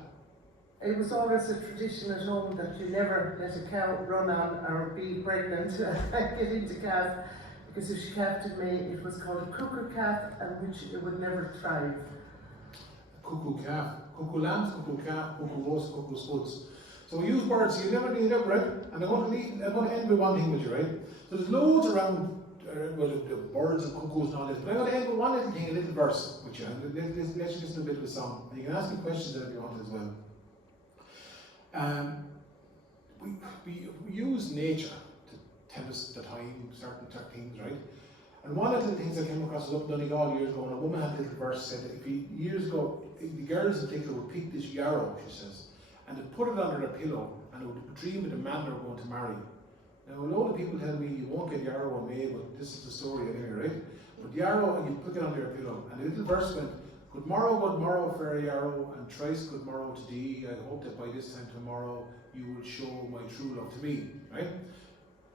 It was always a tradition at home that you never let a cow run on or be pregnant and get into calf, because if she calved in May, it was called a cuckoo calf, and which it would never thrive. Cuckoo calf, cuckoo lambs, cuckoo calf, cuckoo roast, cuckoo spuds. So we use words, so you never need it, right? And I'm going to end with one thing with you, right? So there's loads around. Well, the birds and cuckoos and all this, but I'm going to end with one little thing, a little verse with you. Let's you listen to a bit of a song. And you can ask me questions if you want as well. We use nature to tell us the time, certain things, right? And one of the things I came across was up in Donegal years ago, and a woman had a little verse said that years ago, the girls in particular would pick this yarrow, she says, and they'd put it under their pillow, and they would dream of the man they were going to marry. Now, a lot of people tell me you won't get yarrow in May, but this is the story anyway, right? But yarrow, and you put it under your pillow, and the little verse went, good morrow, fair yarrow, and thrice good morrow to thee. I hope that by this time tomorrow you will show my true love to me, right?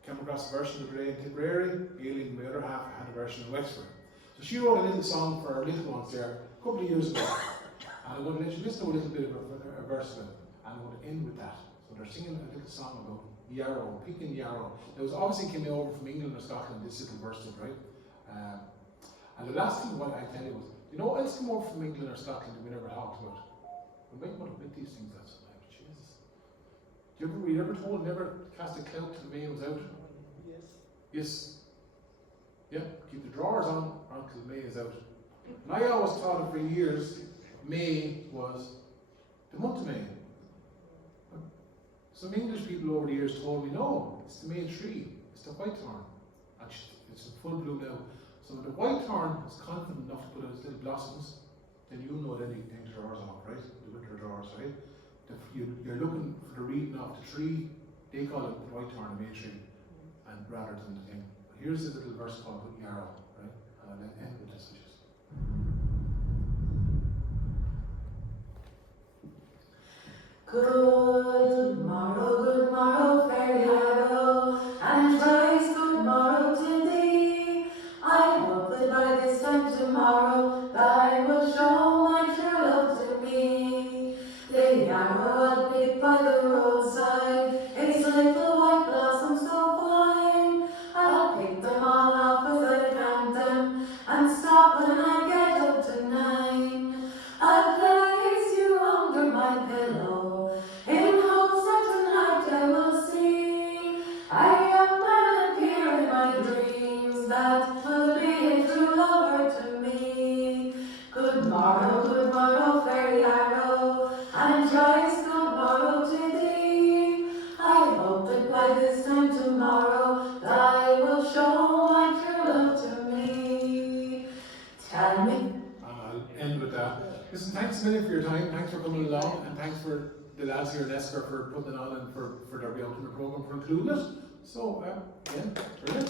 Came across a version of the day in Tipperary, Aileen, my other half, had a version in Wexford. So she wrote a little song for her little ones there a couple of years ago. And I'm going to let you listen to a little bit of a verse of it, and I'm going to end with that. So they're singing a little song about yarrow, picking yarrow. It was obviously came over from England or Scotland, this little verse did, right? And the last thing what I tell you was, you know what else come over from England or Scotland that we never talked about? We might want to admit these things that's like, Jesus. Were you ever told never cast a clout till the May was out? Yes. Yes. Yeah, keep the drawers on until May is out. And I always thought it for years, May was the month of May. Some English people over the years told me, no, it's the May tree, it's the white thorn. Actually, it's in full bloom now. So when the white thorn is confident enough to put out its little blossoms, then you'll know that anything the drawers off, right? The winter drawers, right? You're looking for the reading of the tree, they call it the white thorn, the May tree, and rather than the thing. But here's a little verse called yarrow, right? And I'll end with this, which is. Good morrow, fair yarrow, and thrice good morrow to thee. I hope that by this time tomorrow thou wilt show my true love to me. The yarrow I picked by the roadside, its little white blossoms so fine. I'll pick them all off as I count them, and stop when I get up to 9. I'll place you under my pillow, in hopes that tonight I will see a young man appear in my dreams that will be a true lover to me. Good morrow, fair yarrow, and thrice good morrow to thee. I hope that by this time tomorrow thou will show my true love to me. Tell me. I'll end with that. Listen, thanks a million for your time. Thanks for coming along, and thanks for the lads here in Esker for putting it on and for their ultimate program for including it. So, again, brilliant.